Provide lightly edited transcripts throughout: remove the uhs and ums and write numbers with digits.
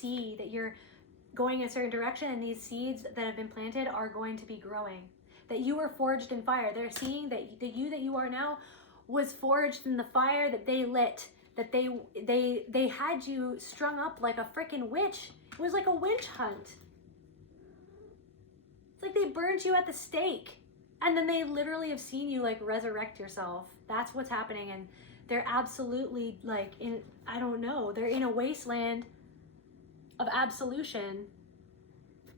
see that you're going a certain direction, and these seeds that have been planted are going to be growing. That you were forged in fire. They're seeing that the you that you are now was forged in the fire that they lit. That they had you strung up like a freaking witch. It was like a witch hunt. It's like they burned you at the stake. And then they literally have seen you like resurrect yourself. That's what's happening. And they're absolutely like in, I don't know, they're in a wasteland of absolution.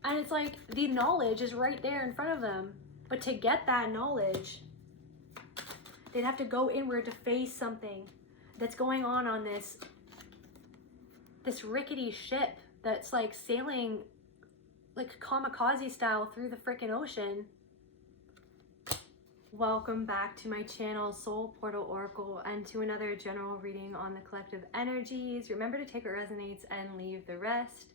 And it's like the knowledge is right there in front of them. But to get that knowledge, they'd have to go inward to face something that's going on this rickety ship that's like sailing like kamikaze style through the freaking ocean. Welcome back to my channel, Soul Portal Oracle, and to another general reading on the collective energies. Remember to take what resonates and leave the rest.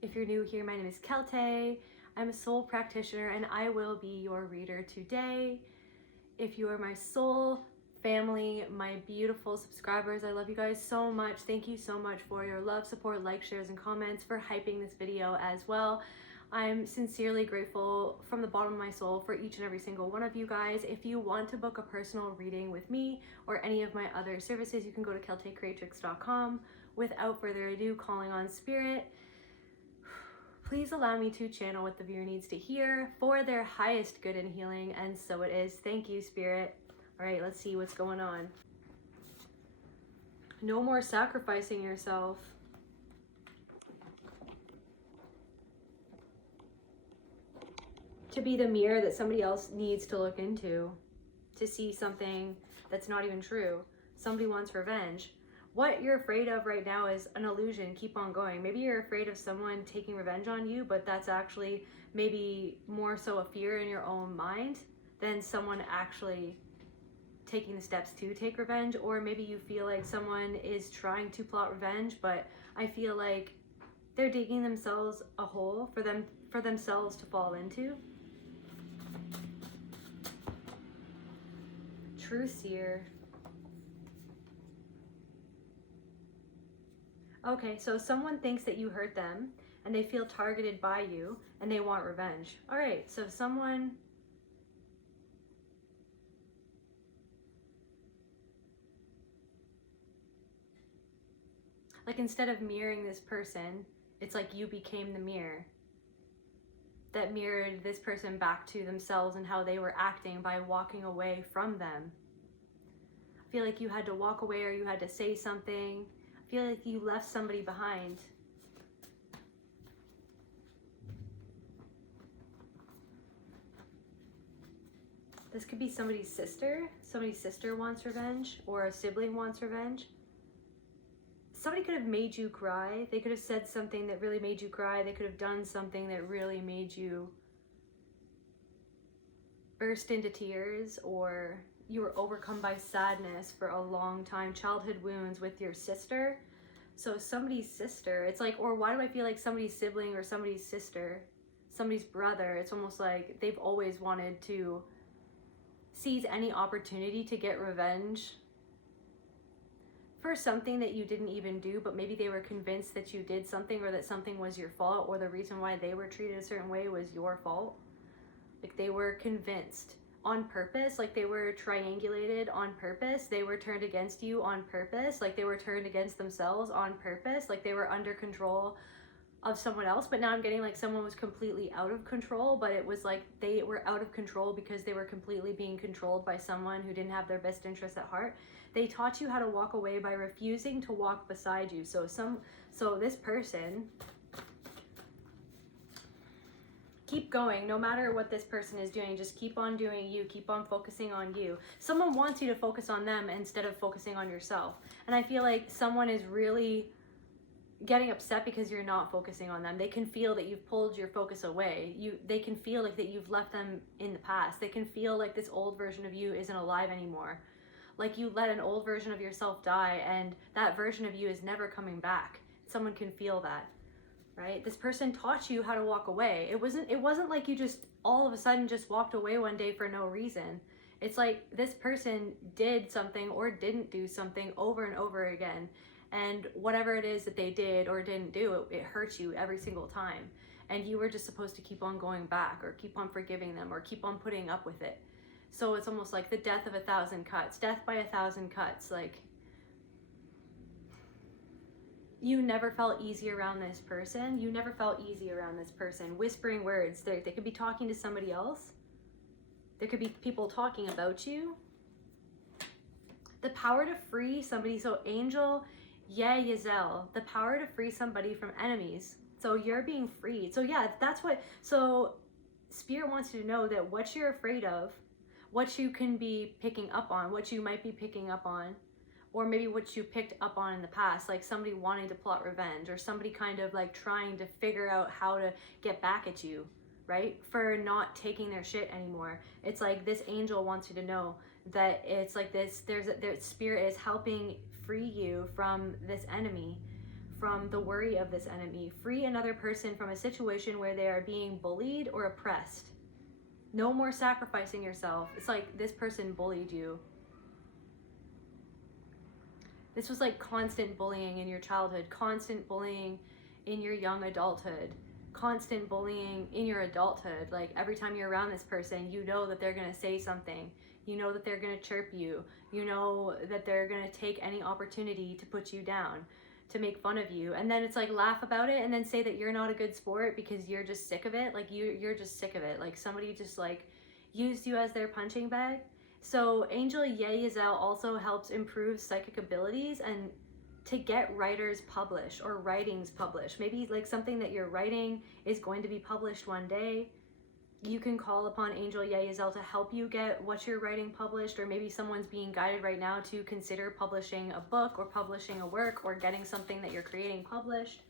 If you're new here, my name is Celtae. I'm a soul practitioner and I will be your reader today. If you are my soul family, my beautiful subscribers, I love you guys so much. Thank you so much for your love, support, likes, shares, and comments, for hyping this video as well. I'm sincerely grateful from the bottom of my soul for each and every single one of you guys. If you want to book a personal reading with me or any of my other services, you can go to celtaecreatrix.com. Without further ado, calling on spirit, please allow me to channel what the viewer needs to hear for their highest good and healing, and so it is. Thank you, spirit. All right, let's see what's going on. No more sacrificing yourself. To be the mirror that somebody else needs to look into, to see something that's not even true. Somebody wants revenge. What you're afraid of right now is an illusion. Keep on going. Maybe you're afraid of someone taking revenge on you, but that's actually maybe more so a fear in your own mind than someone actually taking the steps to take revenge. Or maybe you feel like someone is trying to plot revenge, but I feel like they're digging themselves a hole for themselves to fall into. Truth seer. Okay, so someone thinks that you hurt them and they feel targeted by you and they want revenge. All right, so someone like, instead of mirroring this person, it's like you became the mirror that mirrored this person back to themselves and how they were acting by walking away from them. I feel like you had to walk away or you had to say something. I feel like you left somebody behind. This could be somebody's sister. Somebody's sister wants revenge, or a sibling wants revenge. Somebody could have made you cry. They could have said something that really made you cry. They could have done something that really made you burst into tears, or you were overcome by sadness for a long time. Childhood wounds with your sister. So somebody's sister, it's like, or why do I feel like somebody's sibling or somebody's sister, somebody's brother? It's almost like they've always wanted to seize any opportunity to get revenge for something that you didn't even do, but maybe they were convinced that you did something, or that something was your fault, or the reason why they were treated a certain way was your fault. Like, they were convinced on purpose, like they were triangulated on purpose. They were turned against you on purpose, like they were turned against themselves on purpose, like they were under control of someone else. But now I'm getting like someone was completely out of control, but it was like they were out of control because they were completely being controlled by someone who didn't have their best interests at heart. They taught you how to walk away by refusing to walk beside you. So this person, keep going. No matter what this person is doing, just keep on doing you. Keep on focusing on you. Someone wants you to focus on them instead of focusing on yourself. And I feel like someone is really getting upset because you're not focusing on them. They can feel that you've pulled your focus away. They can feel like that you've left them in the past. They can feel like this old version of you isn't alive anymore. Like you let an old version of yourself die, and that version of you is never coming back. Someone can feel that. Right? This person taught you how to walk away. It wasn't like you just all of a sudden just walked away one day for no reason. It's like this person did something or didn't do something over and over again. And whatever it is that they did or didn't do, it hurts you every single time. And you were just supposed to keep on going back, or keep on forgiving them, or keep on putting up with it. So it's almost like the death of 1,000 cuts, death by 1,000 cuts. Like, you never felt easy around this person. You never felt easy around this person. Whispering words. They could be talking to somebody else. There could be people talking about you. The power to free somebody. So Angel, Yazel, the power to free somebody from enemies. So you're being freed. So yeah, that's what, so Spirit wants you to know that what you're afraid of, what you can be picking up on, what you might be picking up on, or maybe what you picked up on in the past, like somebody wanting to plot revenge, or somebody kind of like trying to figure out how to get back at you, right? For not taking their shit anymore. It's like this angel wants you to know that it's like this, their Spirit is helping free you from this enemy, from the worry of this enemy. Free another person from a situation where they are being bullied or oppressed. No more sacrificing yourself. It's like this person bullied you. This was like constant bullying in your childhood, constant bullying in your young adulthood, constant bullying in your adulthood. Like every time you're around this person, you know that they're going to say something. You know that they're going to chirp you. You know that they're going to take any opportunity to put you down, to make fun of you. And then it's like laugh about it and then say that you're not a good sport because you're just sick of it. Like you're just sick of it. Like somebody just like used you as their punching bag. So Angel Yazel also helps improve psychic abilities and to get writers published or writings published. Maybe like something that you're writing is going to be published one day. You can call upon Angel Yazel to help you get what you're writing published, or maybe someone's being guided right now to consider publishing a book or publishing a work or getting something that you're creating published.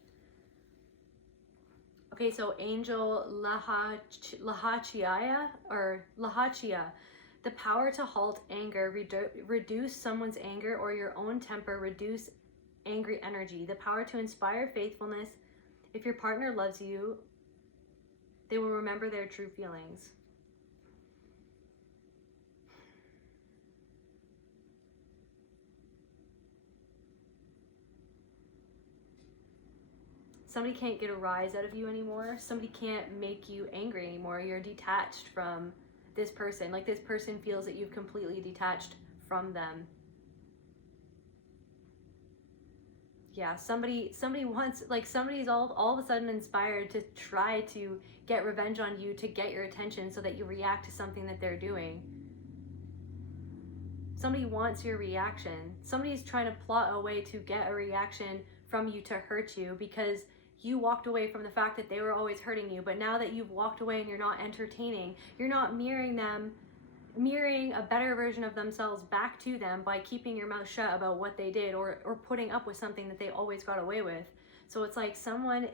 Okay, so Angel Lahachia, the power to halt anger, reduce someone's anger or your own temper, reduce angry energy. The power to inspire faithfulness. If your partner loves you, they will remember their true feelings. Somebody can't get a rise out of you anymore. Somebody can't make you angry anymore. You're detached from this person. Like this person feels that you've completely detached from them. Yeah, somebody wants, like somebody's all of a sudden inspired to try to get revenge on you, to get your attention so that you react to something that they're doing. Somebody wants your reaction. Somebody's trying to plot a way to get a reaction from you to hurt you because you walked away from the fact that they were always hurting you. But now that you've walked away and you're not entertaining, you're not mirroring a better version of themselves back to them by keeping your mouth shut about what they did, or putting up with something that they always got away with. So it's like someone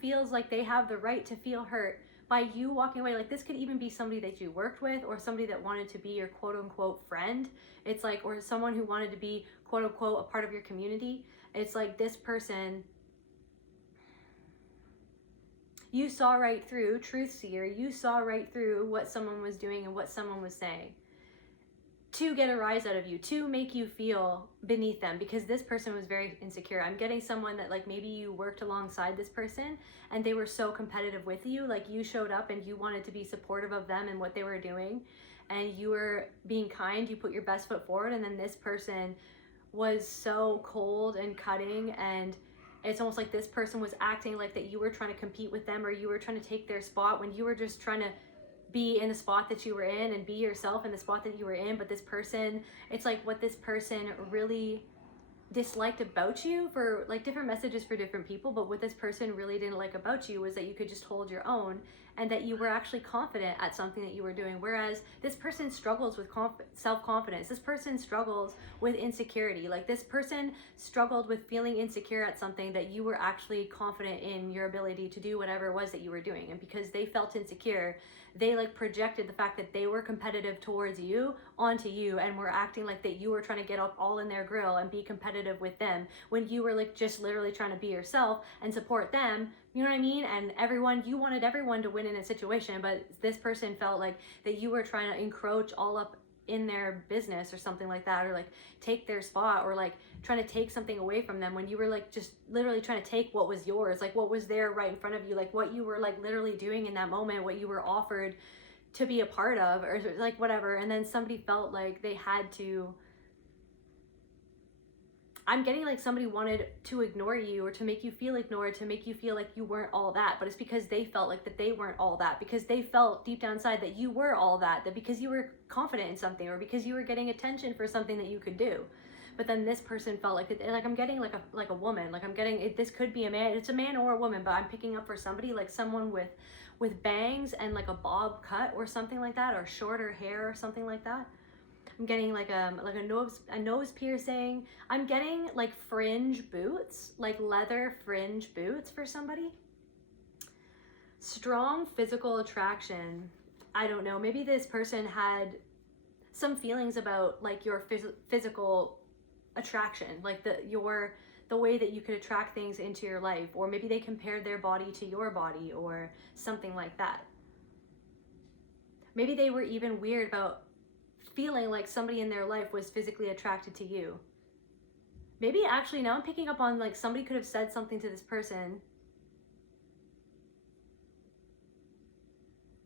feels like they have the right to feel hurt by you walking away. Like this could even be somebody that you worked with, or somebody that wanted to be your quote unquote friend. It's like, or someone who wanted to be quote unquote a part of your community. It's like this person, you saw right through, truth seer, you saw right through what someone was doing and what someone was saying to get a rise out of you, to make you feel beneath them, because this person was very insecure. I'm getting someone that like maybe you worked alongside this person and they were so competitive with you, like you showed up and you wanted to be supportive of them and what they were doing, and you were being kind, you put your best foot forward, and then this person was so cold and cutting, and it's almost like this person was acting like that you were trying to compete with them, or you were trying to take their spot when you were just trying to be in the spot that you were in and be yourself in the spot that you were in. But this person, it's like what this person really disliked about you, for like different messages for different people, but what this person really didn't like about you was that you could just hold your own and that you were actually confident at something that you were doing. Whereas this person struggles with self-confidence. This person struggles with insecurity. Like this person struggled with feeling insecure at something that you were actually confident in your ability to do whatever it was that you were doing. And because they felt insecure, they like projected the fact that they were competitive towards you onto you, and were acting like that you were trying to get up all in their grill and be competitive with them, when you were like just literally trying to be yourself and support them. You know what I mean? And you wanted everyone to win in a situation, but this person felt like that you were trying to encroach all up in their business or something like that, or like take their spot, or like trying to take something away from them when you were like just literally trying to take what was yours, like what was there right in front of you, like what you were like literally doing in that moment, what you were offered to be a part of, or like whatever. And then somebody felt like they had to, I'm getting like somebody wanted to ignore you or to make you feel ignored, to make you feel like you weren't all that, but it's because they felt like that they weren't all that, because they felt deep down inside that you were all that, that because you were confident in something, or because you were getting attention for something that you could do. But then this person felt like, like I'm getting like a woman, like I'm getting it, this could be a man, it's a man or a woman, but I'm picking up for somebody like someone with bangs and like a bob cut or something like that, or shorter hair or something like that. I'm getting like a nose piercing. I'm getting like fringe boots, like leather fringe boots for somebody. Strong physical attraction. I don't know. Maybe this person had some feelings about like your physical attraction, like the way that you could attract things into your life, or maybe they compared their body to your body or something like that. Maybe they were even weird about feeling like somebody in their life was physically attracted to you. Maybe actually now I'm picking up on like somebody could have said something to this person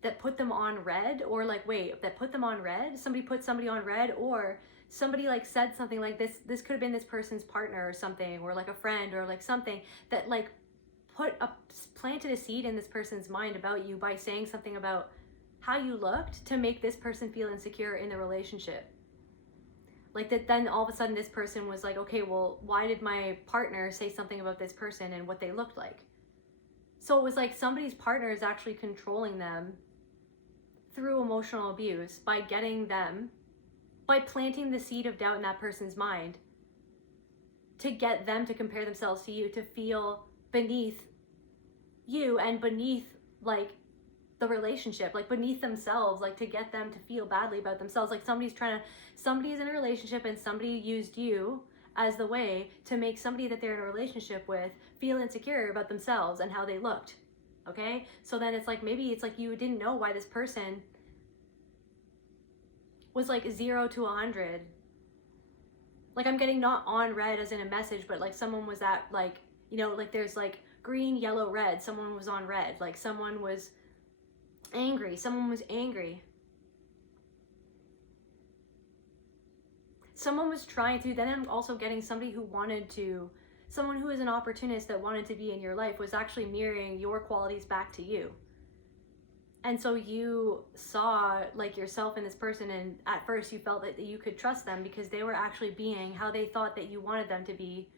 that put them on red, or like that put them on red. Somebody put somebody on red, or somebody like said something like this could have been this person's partner or something, or like a friend, or like something that like planted a seed in this person's mind about you by saying something about how you looked to make this person feel insecure in the relationship. Like that, then all of a sudden this person was like, okay, well, why did my partner say something about this person and what they looked like? So it was like somebody's partner is actually controlling them through emotional abuse by planting the seed of doubt in that person's mind to get them to compare themselves to you, to feel beneath you and beneath like the relationship, like beneath themselves, like to get them to feel badly about themselves. Like somebody's in a relationship and somebody used you as the way to make somebody that they're in a relationship with feel insecure about themselves and how they looked. Okay, so then it's like, maybe it's like you didn't know why this person was like 0 to 100. Like I'm getting not on red as in a message, but like someone was at like, you know, like there's like green, yellow, red. Someone was on red. Like someone was angry. Someone was angry. Someone was trying to, then I'm also getting somebody who wanted to, someone who is an opportunist that wanted to be in your life was actually mirroring your qualities back to you. And so you saw like yourself in this person, and at first you felt that you could trust them because they were actually being how they thought that you wanted them to be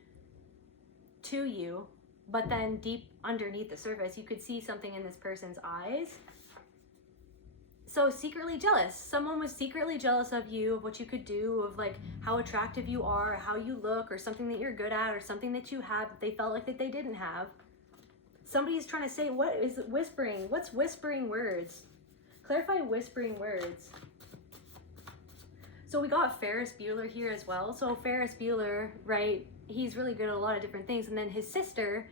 to you. But then deep underneath the surface, you could see something in this person's eyes. So secretly jealous. Someone was secretly jealous of you, of what you could do, of like how attractive you are, how you look, or something that you're good at, or something that you have that they felt like that they didn't have. Somebody's trying to say, what is whispering? What's whispering words? Clarify whispering words. So we got Ferris Bueller here as well. So Ferris Bueller, right, he's really good at a lot of different things. And then his sister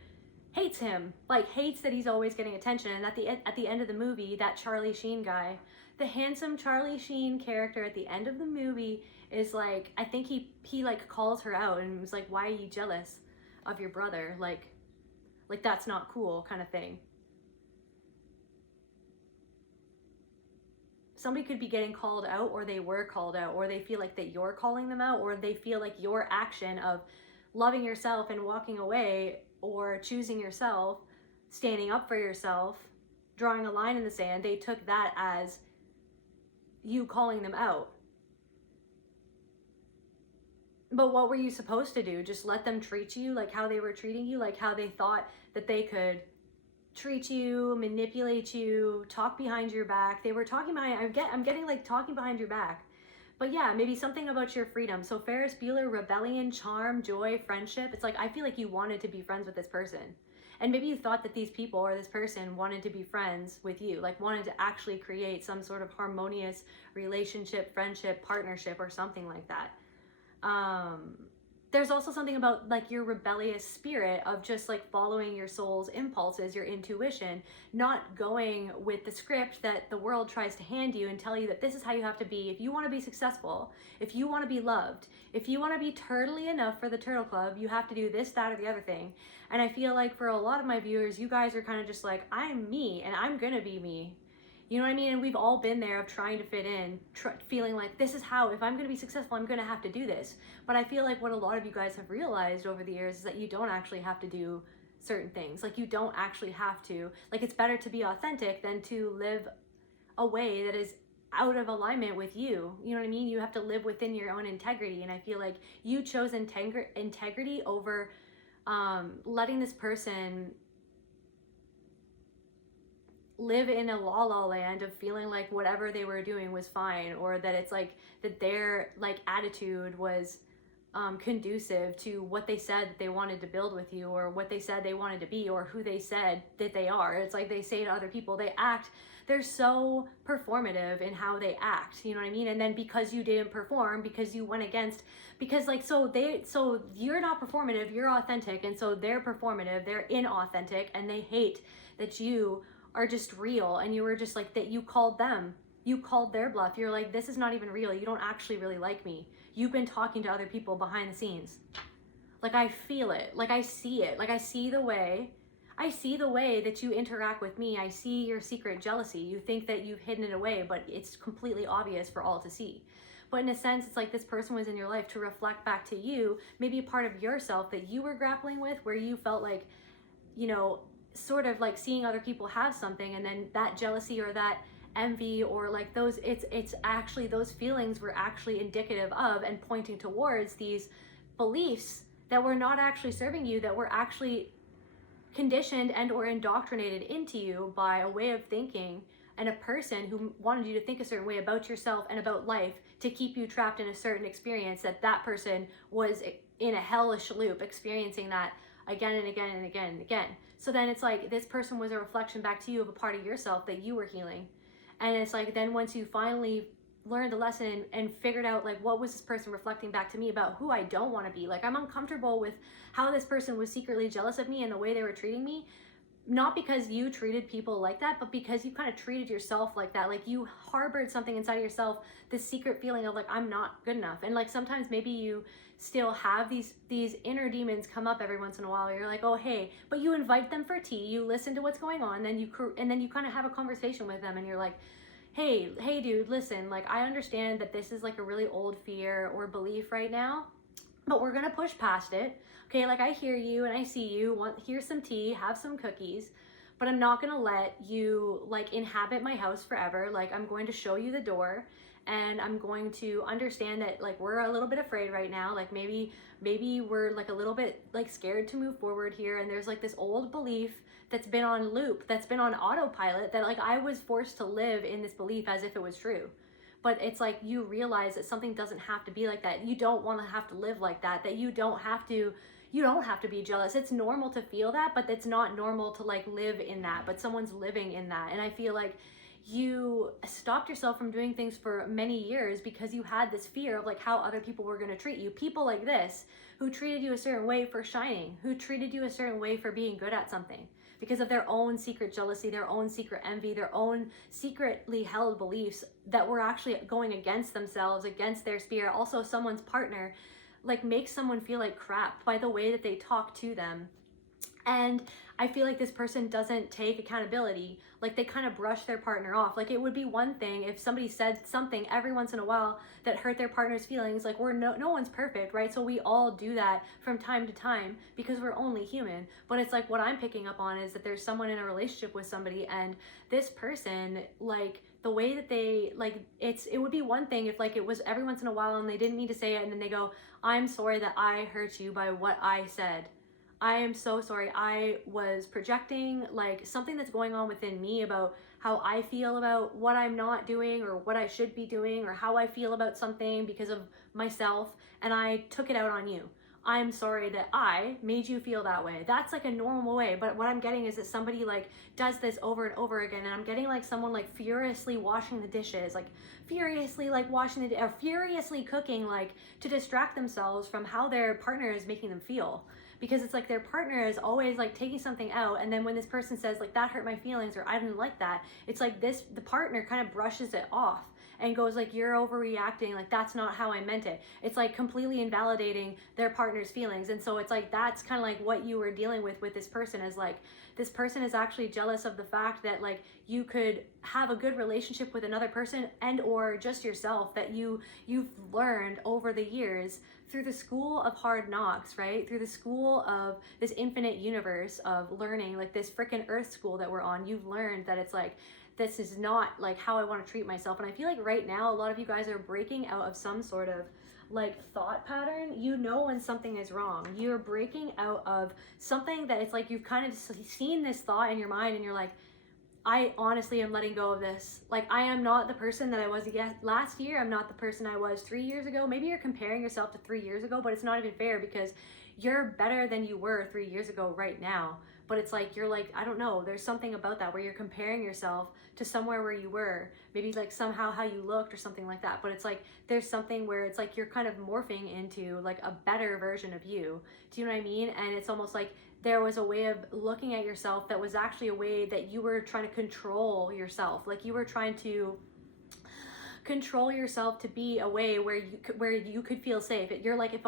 hates him, like hates that he's always getting attention. And at the end of the movie, that Charlie Sheen guy, the handsome Charlie Sheen character at the end of the movie is like, I think he like calls her out and was like, why are you jealous of your brother? Like that's not cool, kind of thing. Somebody could be getting called out, or they were called out, or they feel like that you're calling them out, or they feel like your action of loving yourself and walking away, or choosing yourself, standing up for yourself, drawing a line in the sand, they took that as you calling them out. But what were you supposed to do? Just let them treat you like how they were treating you, like how they thought that they could treat you, manipulate you, talk behind your back. They were talking behind, I'm getting like talking behind your back. But yeah, maybe something about your freedom. So Ferris Bueller, rebellion, charm, joy, friendship. It's like, I feel like you wanted to be friends with this person. And maybe you thought that these people or this person wanted to be friends with you, like wanted to actually create some sort of harmonious relationship, friendship, partnership, or something like that. there's also something about like your rebellious spirit of just like following your soul's impulses, your intuition, not going with the script that the world tries to hand you and tell you that this is how you have to be. If you want to be successful, if you want to be loved, if you want to be turtly enough for the turtle club, you have to do this, that, or the other thing. And I feel like for a lot of my viewers, you guys are kind of just like, I'm me and I'm gonna be me. You know what I mean? And we've all been there of trying to fit in, feeling like this is how, if I'm going to be successful, I'm going to have to do this. But I feel like what a lot of you guys have realized over the years is that you don't actually have to do certain things. Like you don't actually have to. Like it's better to be authentic than to live a way that is out of alignment with you. You know what I mean? You have to live within your own integrity. And I feel like you chose integrity over letting this person live in a la land of feeling like whatever they were doing was fine, or that it's like that their like attitude was conducive to what they said that they wanted to build with you, or what they said they wanted to be, or who they said that they are. It's like they say to other people, they're so performative in how they act, you know what I mean? And then because you didn't perform, because you went against, because like, so you're not performative, you're authentic, and so they're performative, they're inauthentic, and they hate that you are just real. And you were just like that, you called their bluff. You're like, this is not even real. You don't actually really like me. You've been talking to other people behind the scenes. Like I feel it, like I see it, like I see the way that you interact with me. I see your secret jealousy. You think that you've hidden it away, but it's completely obvious for all to see. But in a sense, it's like this person was in your life to reflect back to you, maybe a part of yourself that you were grappling with, where you felt like, you know, sort of like seeing other people have something, and then that jealousy or that envy or like those, it's actually, those feelings were actually indicative of and pointing towards these beliefs that were not actually serving you, that were actually conditioned and or indoctrinated into you by a way of thinking and a person who wanted you to think a certain way about yourself and about life, to keep you trapped in a certain experience, that person was in a hellish loop experiencing that again and again and again and again. So then it's like this person was a reflection back to you of a part of yourself that you were healing. And it's like, then once you finally learned the lesson and figured out like, what was this person reflecting back to me about who I don't want to be? Like I'm uncomfortable with how this person was secretly jealous of me and the way they were treating me. Not because you treated people like that, but because you kind of treated yourself like that. Like you harbored something inside of yourself, this secret feeling of like, I'm not good enough. And like sometimes maybe you still have these inner demons come up every once in a while. You're like, oh hey, but you invite them for tea, you listen to what's going on, then you kind of have a conversation with them, and you're like, hey dude, listen, like I understand that this is like a really old fear or belief right now, but we're gonna push past it. Okay, like I hear you and I see you, here's some tea, have some cookies, but I'm not gonna let you like inhabit my house forever. Like I'm going to show you the door, and I'm going to understand that like we're a little bit afraid right now. Like maybe we're like a little bit like scared to move forward here, and there's like this old belief that's been on loop, that's been on autopilot, that like I was forced to live in this belief as if it was true. But it's like you realize that something doesn't have to be like that. You don't want to have to live like that, that you don't have to be jealous. It's normal to feel that, but it's not normal to like live in that, but someone's living in that. And I feel like you stopped yourself from doing things for many years because you had this fear of like how other people were going to treat you. People like this who treated you a certain way for shining, who treated you a certain way for being good at something, because of their own secret jealousy, their own secret envy, their own secretly held beliefs that were actually going against themselves, against their spirit. Also, someone's partner like makes someone feel like crap by the way that they talk to them. And I feel like this person doesn't take accountability. Like they kind of brush their partner off. Like it would be one thing if somebody said something every once in a while that hurt their partner's feelings. Like no one's perfect, right? So we all do that from time to time because we're only human. But it's like what I'm picking up on is that there's someone in a relationship with somebody, and this person, like the way that they like, it would be one thing if like it was every once in a while and they didn't mean to say it, and then they go, I'm sorry that I hurt you by what I said. I am so sorry. I was projecting like something that's going on within me about how I feel about what I'm not doing or what I should be doing, or how I feel about something because of myself, and I took it out on you. I'm sorry that I made you feel that way. That's like a normal way. But what I'm getting is that somebody like does this over and over again. And I'm getting like someone like furiously washing the dishes, like furiously like washing the, or furiously cooking, like to distract themselves from how their partner is making them feel. Because it's like their partner is always like taking something out, and then when this person says like that hurt my feelings or I didn't like that, it's like this, the partner kind of brushes it off and goes like, you're overreacting, like that's not how I meant it. It's like completely invalidating their partner's feelings. And so it's like that's kind of like what you were dealing with this person, is like this person is actually jealous of the fact that like you could have a good relationship with another person, and or just yourself, that you've learned over the years through the school of hard knocks, right? Through the school of this infinite universe of learning, like this freaking earth school that we're on, you've learned that it's like, this is not like how I want to treat myself. And I feel like right now, a lot of you guys are breaking out of some sort of like thought pattern. You know when something is wrong. You're breaking out of something that it's like you've kind of seen this thought in your mind and you're like, I honestly am letting go of this. Like, I am not the person that I was last year. I'm not the person I was 3 years ago. Maybe you're comparing yourself to 3 years ago, but it's not even fair because you're better than you were 3 years ago right now. But it's like, you're like, I don't know, there's something about that where you're comparing yourself to somewhere where you were, maybe like somehow how you looked or something like that. But it's like, there's something where it's like you're kind of morphing into like a better version of you. Do you know what I mean? And it's almost like there was a way of looking at yourself that was actually a way that you were trying to control yourself. Like you were trying to control yourself to be a way where you could feel safe. You're like, if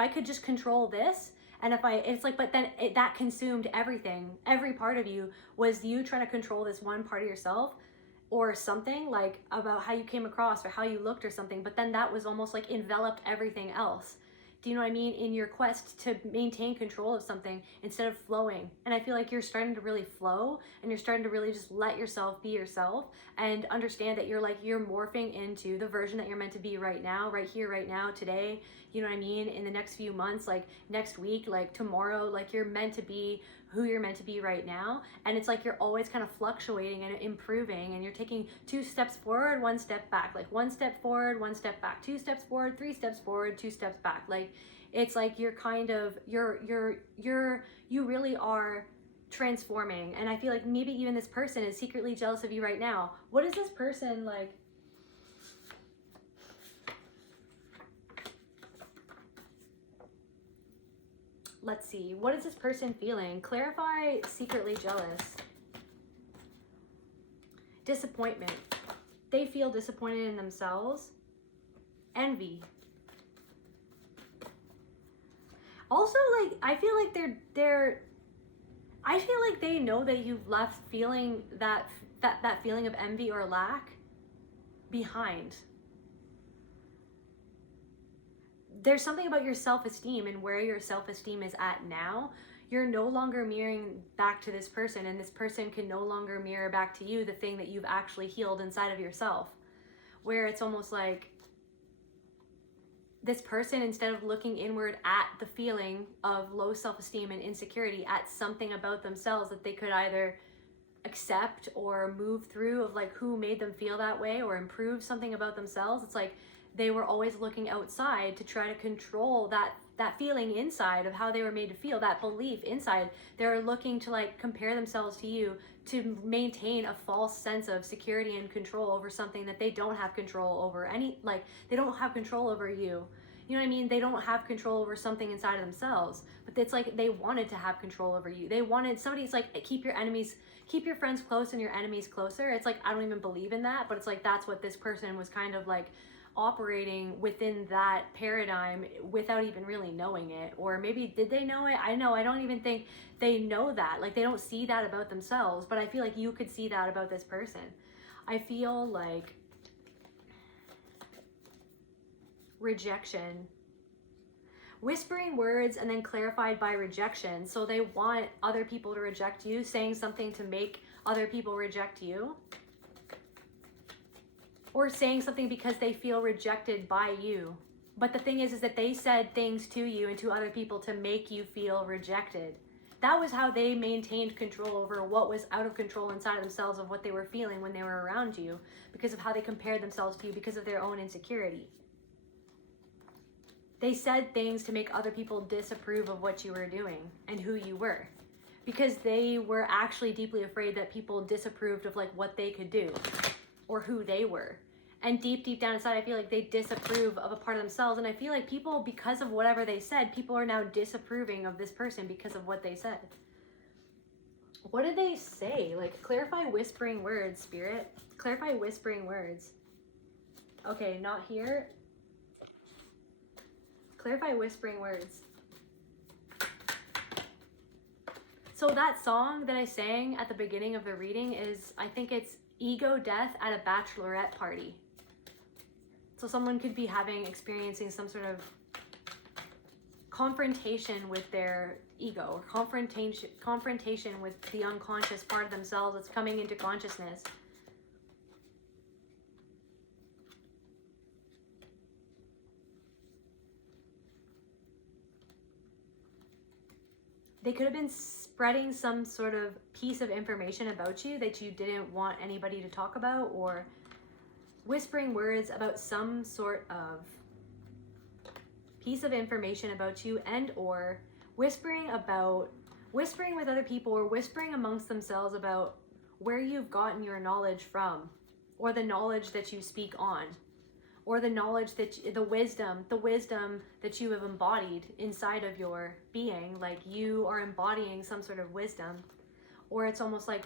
I could just control this, and it's like, but then that consumed everything. Every part of you was you trying to control this one part of yourself or something, like about how you came across or how you looked or something. But then that was almost like enveloped everything else. Do you know what I mean? In your quest to maintain control of something instead of flowing. And I feel like you're starting to really flow, and you're starting to really just let yourself be yourself and understand that you're morphing into the version that you're meant to be right now, right here, right now, today. You know what I mean? In the next few months, like next week, like tomorrow, like you're meant to be who you're meant to be right now. And it's like you're always kind of fluctuating and improving, and you're taking 2 steps forward, 1 step back, like 1 step forward, 1 step back, 2 steps forward, 3 steps forward, 2 steps back. Like it's like you're kind of you really are transforming. And I feel like maybe even this person is secretly jealous of you right now. What is this person like? Let's see. What is this person feeling? Clarify secretly jealous. Disappointment. They feel disappointed in themselves. Envy. Also, like, I feel like I feel like they know that you've left feeling that feeling of envy or lack behind. There's something about your self-esteem and where your self-esteem is at now. You're no longer mirroring back to this person, and this person can no longer mirror back to you the thing that you've actually healed inside of yourself. Where it's almost like this person, instead of looking inward at the feeling of low self-esteem and insecurity, at something about themselves that they could either accept or move through, of like who made them feel that way, or improve something about themselves. It's like they were always looking outside to try to control that feeling inside of how they were made to feel, that belief inside. They're looking to like compare themselves to you to maintain a false sense of security and control over something that they don't have control over. They don't have control over you. You know what I mean? They don't have control over something inside of themselves, but it's like they wanted to have control over you. They wanted somebody's like, keep your friends close and your enemies closer. It's like, I don't even believe in that, but it's like, that's what this person was kind of like operating within that paradigm without even really knowing it. Or maybe did they know it? I don't even think they know that. Like, they don't see that about themselves, but I feel like you could see that about this person. I feel like rejection, whispering words and then clarified by rejection. So they want other people to reject you, saying something to make other people reject you, or saying something because they feel rejected by you. But the thing is that they said things to you and to other people to make you feel rejected. That was how they maintained control over what was out of control inside of themselves, of what they were feeling when they were around you, because of how they compared themselves to you, because of their own insecurity. They said things to make other people disapprove of what you were doing and who you were, because they were actually deeply afraid that people disapproved of like what they could do or who they were. And deep down inside, I feel like they disapprove of a part of themselves. And I feel like people, because of whatever they said, people are now disapproving of this person because of what they said. What did they say? Like, clarify whispering words, Spirit. Clarify whispering words. Okay, not here. Clarify whispering words. So that song that I sang at the beginning of the reading is, I think it's Ego Death at a Bachelorette Party. So someone could be experiencing some sort of confrontation with their ego, or confrontation with the unconscious part of themselves that's coming into consciousness. They could have been spreading some sort of piece of information about you that you didn't want anybody to talk about, or whispering words about some sort of piece of information about you, and or whispering with other people, or whispering amongst themselves about where you've gotten your knowledge from, or the knowledge that you speak on, or the knowledge that the wisdom that you have embodied inside of your being. Like, you are embodying some sort of wisdom. Or it's almost like,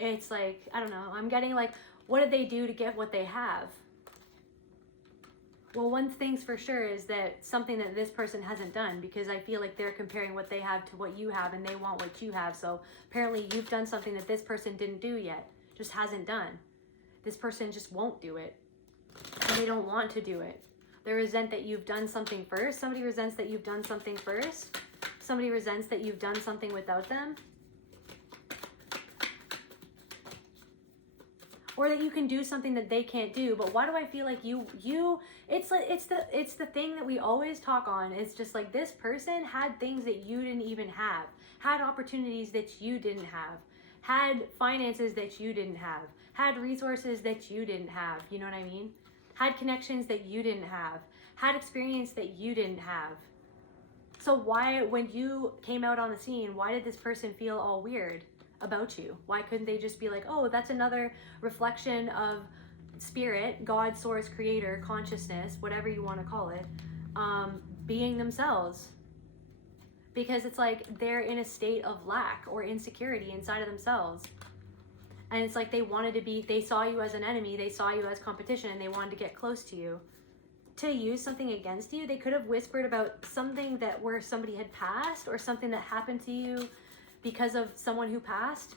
it's like, I don't know, I'm getting like, what did they do to get what they have? Well, one thing's for sure is that something that this person hasn't done, because I feel like they're comparing what they have to what you have, and they want what you have. So apparently you've done something that this person didn't do yet, just hasn't done. This person just won't do it, and they don't want to do it. They resent that you've done something first. Somebody resents that you've done something first. Somebody resents that you've done something without them. Or that you can do something that they can't do. But why do I feel like it's the thing that we always talk on. It's just like, this person had things that you didn't even have, had opportunities that you didn't have, had finances that you didn't have, had resources that you didn't have, you know what I mean? Had connections that you didn't have, had experience that you didn't have. So why, when you came out on the scene, why did this person feel all weird about you? Why couldn't they just be like, oh, that's another reflection of spirit, God, source, creator, consciousness, whatever you want to call it, being themselves? Because it's like they're in a state of lack or insecurity inside of themselves. And it's like they saw you as an enemy, they saw you as competition, and they wanted to get close to you to use something against you. They could have whispered about something where somebody had passed, or something that happened to you because of someone who passed.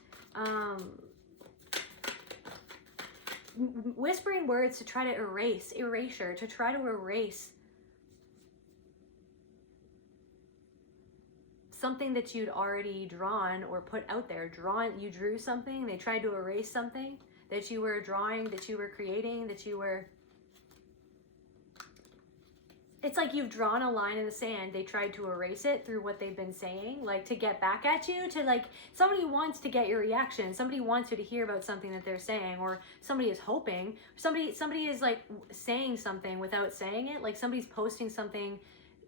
Whispering words to try to erase something that you'd already drawn or put out there. You drew something, they tried to erase something that you were drawing, that you were creating, it's like you've drawn a line in the sand. They tried to erase it through what they've been saying, like to get back at you, to like, somebody wants to get your reaction. Somebody wants you to hear about something that they're saying, or somebody is hoping, somebody is like saying something without saying it. Like, somebody's posting something,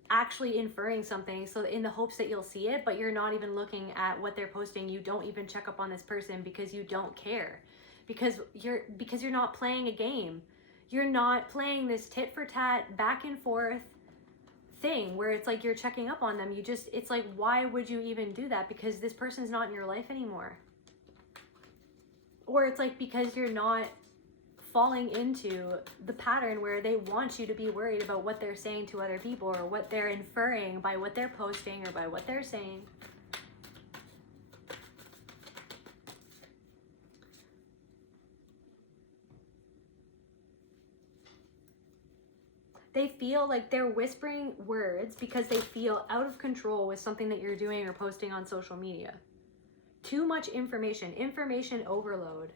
actually inferring something, so in the hopes that you'll see it, but you're not even looking at what they're posting. You don't even check up on this person because you don't care, because you're not playing a game. You're not playing this tit for tat, back and forth thing where it's like you're checking up on them. It's like, why would you even do that? Because this person's not in your life anymore. Or it's like, because you're not falling into the pattern where they want you to be worried about what they're saying to other people, or what they're inferring by what they're posting, or by what they're saying. They feel like they're whispering words because they feel out of control with something that you're doing or posting on social media. Too much information overload.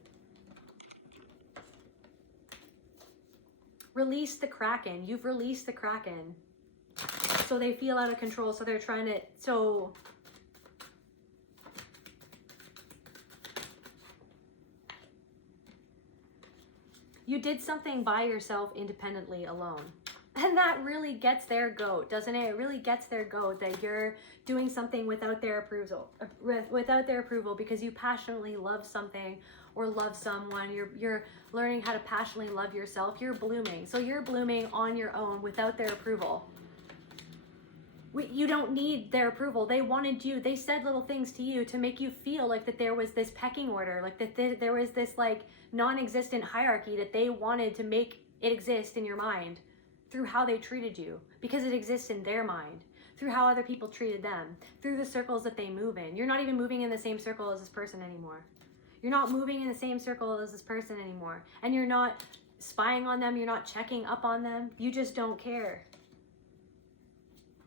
Release the Kraken. You've released the Kraken. So they feel out of control. So they're trying to, you did something by yourself, independently, alone. And that really gets their goat, doesn't it? It really gets their goat that you're doing something without their approval, because you passionately love something or love someone. You're learning how to passionately love yourself. You're blooming. So you're blooming on your own without their approval. You don't need their approval. They wanted you. They said little things to you to make you feel like that there was this pecking order, like that there was this like non-existent hierarchy that they wanted to make it exist in your mind through how they treated you, because it exists in their mind, through how other people treated them, through the circles that they move in. You're not even moving in the same circle as this person anymore. You're not moving in the same circle as this person anymore. And you're not spying on them. You're not checking up on them. You just don't care.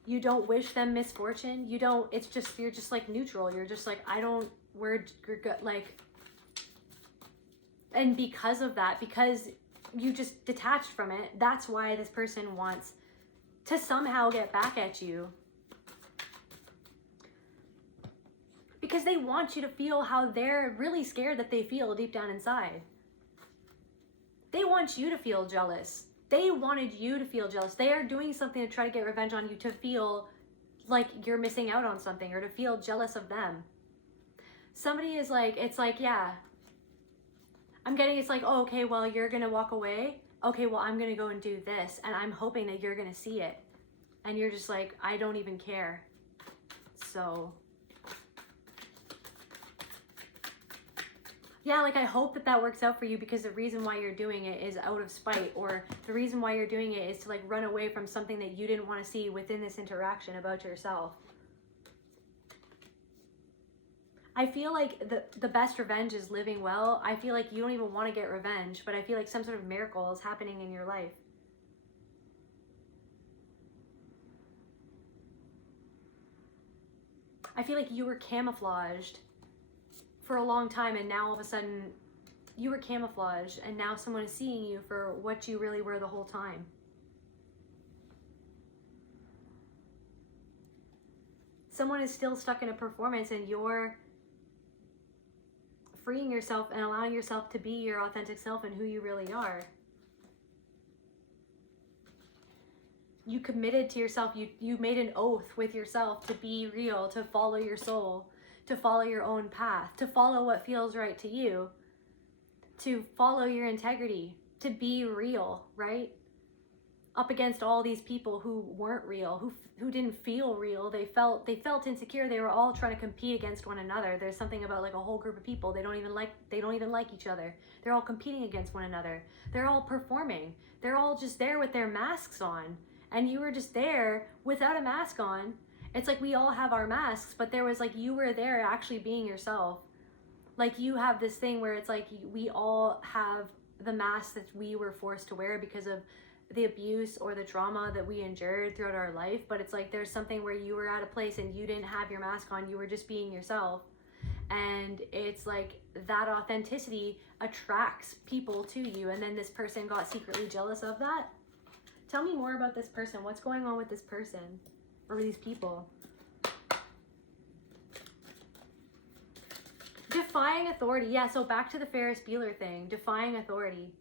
You don't wish them misfortune. You don't, it's just, you're just like neutral. You're just like, I don't, we're like, and because of that, because you just detached from it, that's why this person wants to somehow get back at you. Because they want you to feel how they're really scared that they feel deep down inside. They want you to feel jealous. They wanted you to feel jealous. They are doing something to try to get revenge on you, to feel like you're missing out on something, or to feel jealous of them. Somebody is like, it's like, yeah, I'm getting, it's like, oh, okay, well, you're going to walk away. Okay, well, I'm going to go and do this. And I'm hoping that you're going to see it. And you're just like, I don't even care. So, yeah, like I hope that that works out for you, because the reason why you're doing it is out of spite, or the reason why you're doing it is to like run away from something that you didn't want to see within this interaction about yourself. I feel like the best revenge is living well. I feel like you don't even want to get revenge, but I feel like some sort of miracle is happening in your life. I feel like you were camouflaged for a long time, and now all of a sudden you were camouflaged, and now someone is seeing you for what you really were the whole time. Someone is still stuck in a performance, and you're freeing yourself and allowing yourself to be your authentic self and who you really are. You committed to yourself. You made an oath with yourself to be real, to follow your soul, to follow your own path, to follow what feels right to you, to follow your integrity, to be real, right? Up against all these people who weren't real, who didn't feel real. They felt insecure. They were all trying to compete against one another. There's something about like a whole group of people, they don't even like each other. They're all competing against one another. They're all performing. They're all just there with their masks on. And you were just there without a mask on. It's like we all have our masks, but there was like, you were there actually being yourself. Like you have this thing where it's like we all have the mask that we were forced to wear because of the abuse or the trauma that we endured throughout our life. But it's like there's something where you were at a place and you didn't have your mask on. You were just being yourself. And it's like that authenticity attracts people to you. And then this person got secretly jealous of that. Tell me more about this person. What's going on with this person or these people? Defying authority. Yeah, so back to the Ferris Bueller thing. Defying authority.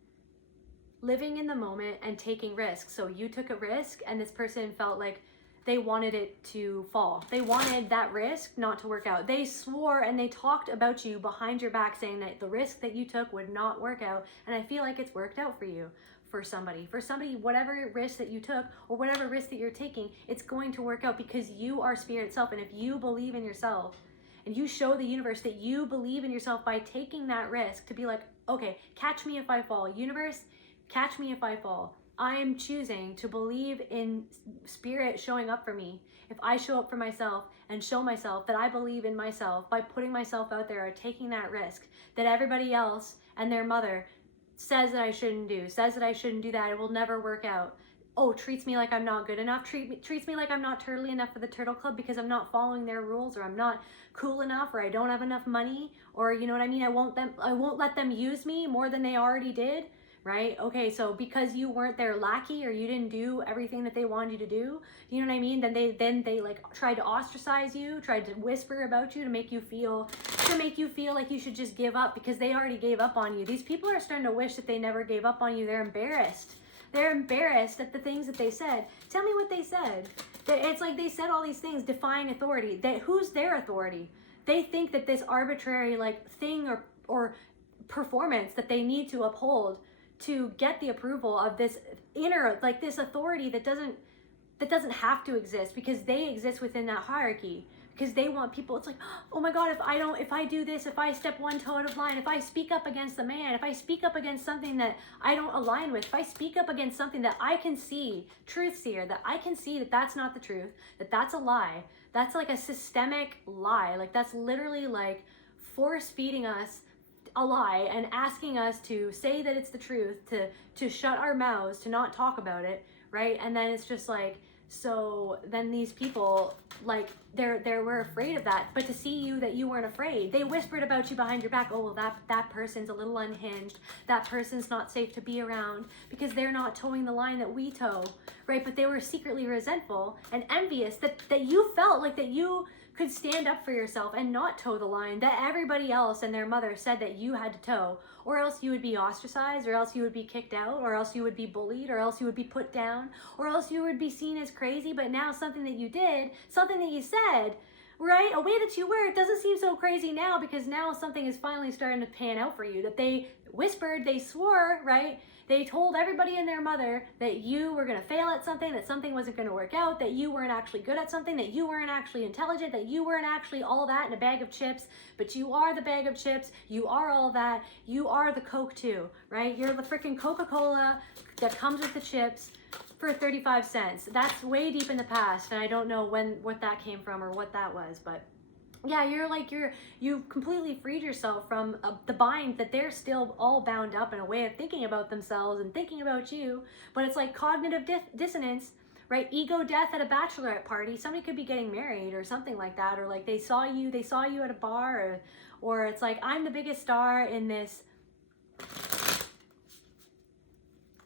Living in the moment and taking risks. So you took a risk and this person felt like they wanted it to fall. They wanted that risk not to work out. They swore and they talked about you behind your back saying that the risk that you took would not work out. And I feel like it's worked out for you. For somebody, whatever risk that you took or whatever risk that you're taking, it's going to work out because you are spirit itself. And if you believe in yourself and you show the universe that you believe in yourself by taking that risk to be like, okay, catch me if I fall. Universe, catch me if I fall. I am choosing to believe in spirit showing up for me. If I show up for myself and show myself that I believe in myself by putting myself out there or taking that risk that everybody else and their mother says that I shouldn't do, says that I shouldn't do that, it will never work out. Oh, treats me like I'm not good enough, treats me like I'm not turtly enough for the turtle club because I'm not following their rules, or I'm not cool enough, or I don't have enough money, or you know what I mean, I won't let them use me more than they already did, right? Okay, so because you weren't their lackey or you didn't do everything that they wanted you to do, you know what I mean, then they like tried to ostracize you, tried to whisper about you to make you feel like you should just give up because they already gave up on you. These people are starting to wish that they never gave up on you. They're embarrassed. They're embarrassed at the things that they said. Tell me what they said. It's like they said all these things, defying authority. Who's their authority? They think that this arbitrary like thing or performance that they need to uphold to get the approval of this inner, like this authority that doesn't have to exist, because they exist within that hierarchy. Because they want people, it's like, oh my God, if I do this, if I step one toe out of line, if I speak up against the man, if I speak up against something that I don't align with, if I speak up against something that I can see, truth seer, that I can see that that's not the truth, that that's a lie, that's like a systemic lie, like that's literally like force feeding us a lie and asking us to say that it's the truth, to shut our mouths, to not talk about it, right? And then it's just like, so then these people, like, they were afraid of that, but to see you that you weren't afraid, they whispered about you behind your back, oh, well, that person's a little unhinged, that person's not safe to be around because they're not towing the line that we tow, right? But they were secretly resentful and envious that you felt like that you could stand up for yourself and not toe the line that everybody else and their mother said that you had to toe, or else you would be ostracized, or else you would be kicked out, or else you would be bullied, or else you would be put down, or else you would be seen as crazy. But now something that you did, something that you said, right, a way that you were, it doesn't seem so crazy now, because now something is finally starting to pan out for you, that they whispered, they swore, right? They told everybody and their mother that you were going to fail at something, that something wasn't going to work out, that you weren't actually good at something, that you weren't actually intelligent, that you weren't actually all that in a bag of chips, but you are the bag of chips, you are all that, you are the Coke too, right? You're the freaking Coca-Cola that comes with the chips for 35 cents. That's way deep in the past, and I don't know what that came from or what that was, but yeah, you've completely freed yourself from the bind that they're still all bound up in a way of thinking about themselves and thinking about you. But it's like cognitive dissonance, right? Ego death at a bachelorette party. Somebody could be getting married or something like that, or like they saw you at a bar, or it's like, I'm the biggest star in this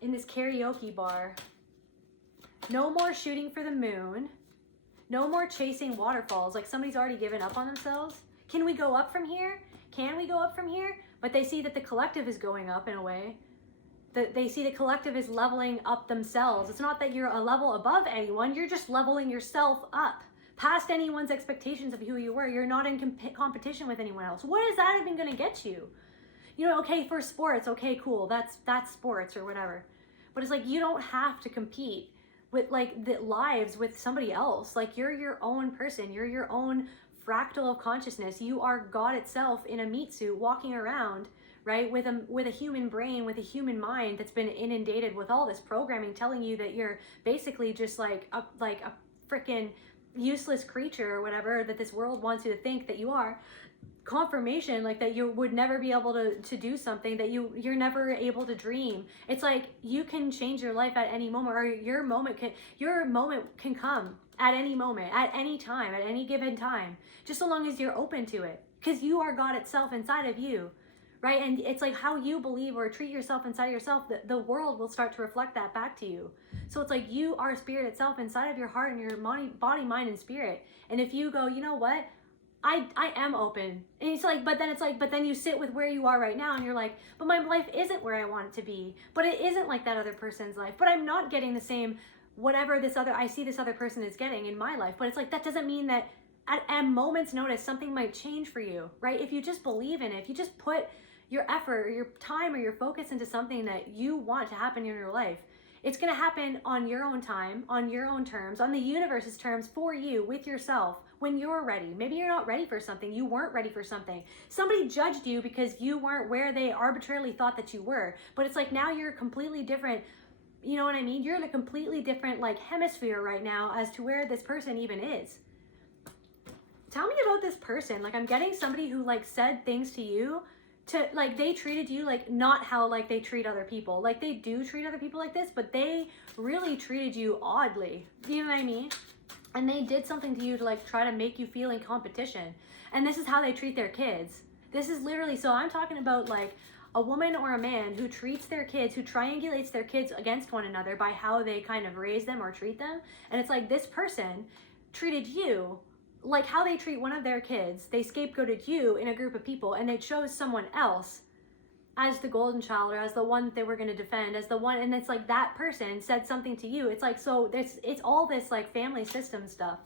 karaoke bar. No more shooting for the moon. No more chasing waterfalls, like somebody's already given up on themselves. Can we go up from here? Can we go up from here? But they see that the collective is going up in a way. That they see the collective is leveling up themselves. It's not that you're a level above anyone, you're just leveling yourself up. Past anyone's expectations of who you were. You're not in competition with anyone else. What is that even gonna get you? You know, okay, for sports, okay, cool, that's sports or whatever. But it's like, you don't have to compete with like the lives with somebody else. Like, you're your own person, you're your own fractal of consciousness. You are God itself in a meat suit walking around, right, with a human brain, with a human mind that's been inundated with all this programming telling you that you're basically just like a freaking useless creature or whatever that this world wants you to think that you are. Confirmation, like that you would never be able to do something, that you're never able to dream. It's like you can change your life at any moment, or your moment can come at any moment, at any time, at any given time, just so long as you're open to it, because you are God itself inside of you, right? And it's like how you believe or treat yourself inside of yourself, the world will start to reflect that back to you. So it's like you are spirit itself inside of your heart and your body, mind, and spirit. And if you go, you know what, I am open. And it's like, but then you sit with where you are right now and you're like, but my life isn't where I want it to be. But it isn't like that other person's life. But I'm not getting the same, whatever I see this other person is getting in my life. But it's like, that doesn't mean that at a moment's notice, something might change for you, right? If you just believe in it, if you just put your effort or your time or your focus into something that you want to happen in your life, it's going to happen on your own time, on your own terms, on the universe's terms, for you, with yourself, when you're ready. Maybe you're not ready for something. You weren't ready for something. Somebody judged you because you weren't where they arbitrarily thought that you were. But it's like, now you're completely different. You know what I mean? You're in a completely different like hemisphere right now as to where this person even is. Tell me about this person. Like, I'm getting somebody who like said things to you, to like, they treated you like not how like they treat other people. Like, they do treat other people like this, but they really treated you oddly. You know what I mean? And they did something to you to like try to make you feel in competition. And this is how they treat their kids. This is literally, so I'm talking about like a woman or a man who treats their kids, who triangulates their kids against one another by how they kind of raise them or treat them. And it's like, this person treated you like how they treat one of their kids. They scapegoated you in a group of people, and they chose someone else as the golden child, or as the one that they were going to defend, as the one, and it's like that person said something to you. It's like, so it's all this like family system stuff.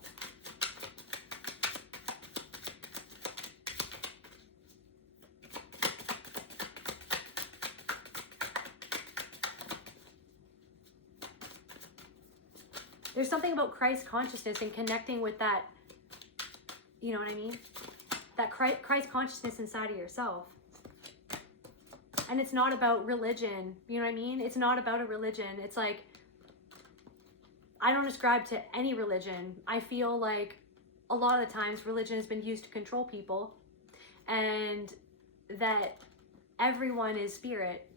There's something about Christ consciousness and connecting with that, you know what I mean? That Christ consciousness inside of yourself. And it's not about religion, you know what I mean? It's not about a religion. It's like, I don't ascribe to any religion. I feel like a lot of the times religion has been used to control people, and that everyone is spirit.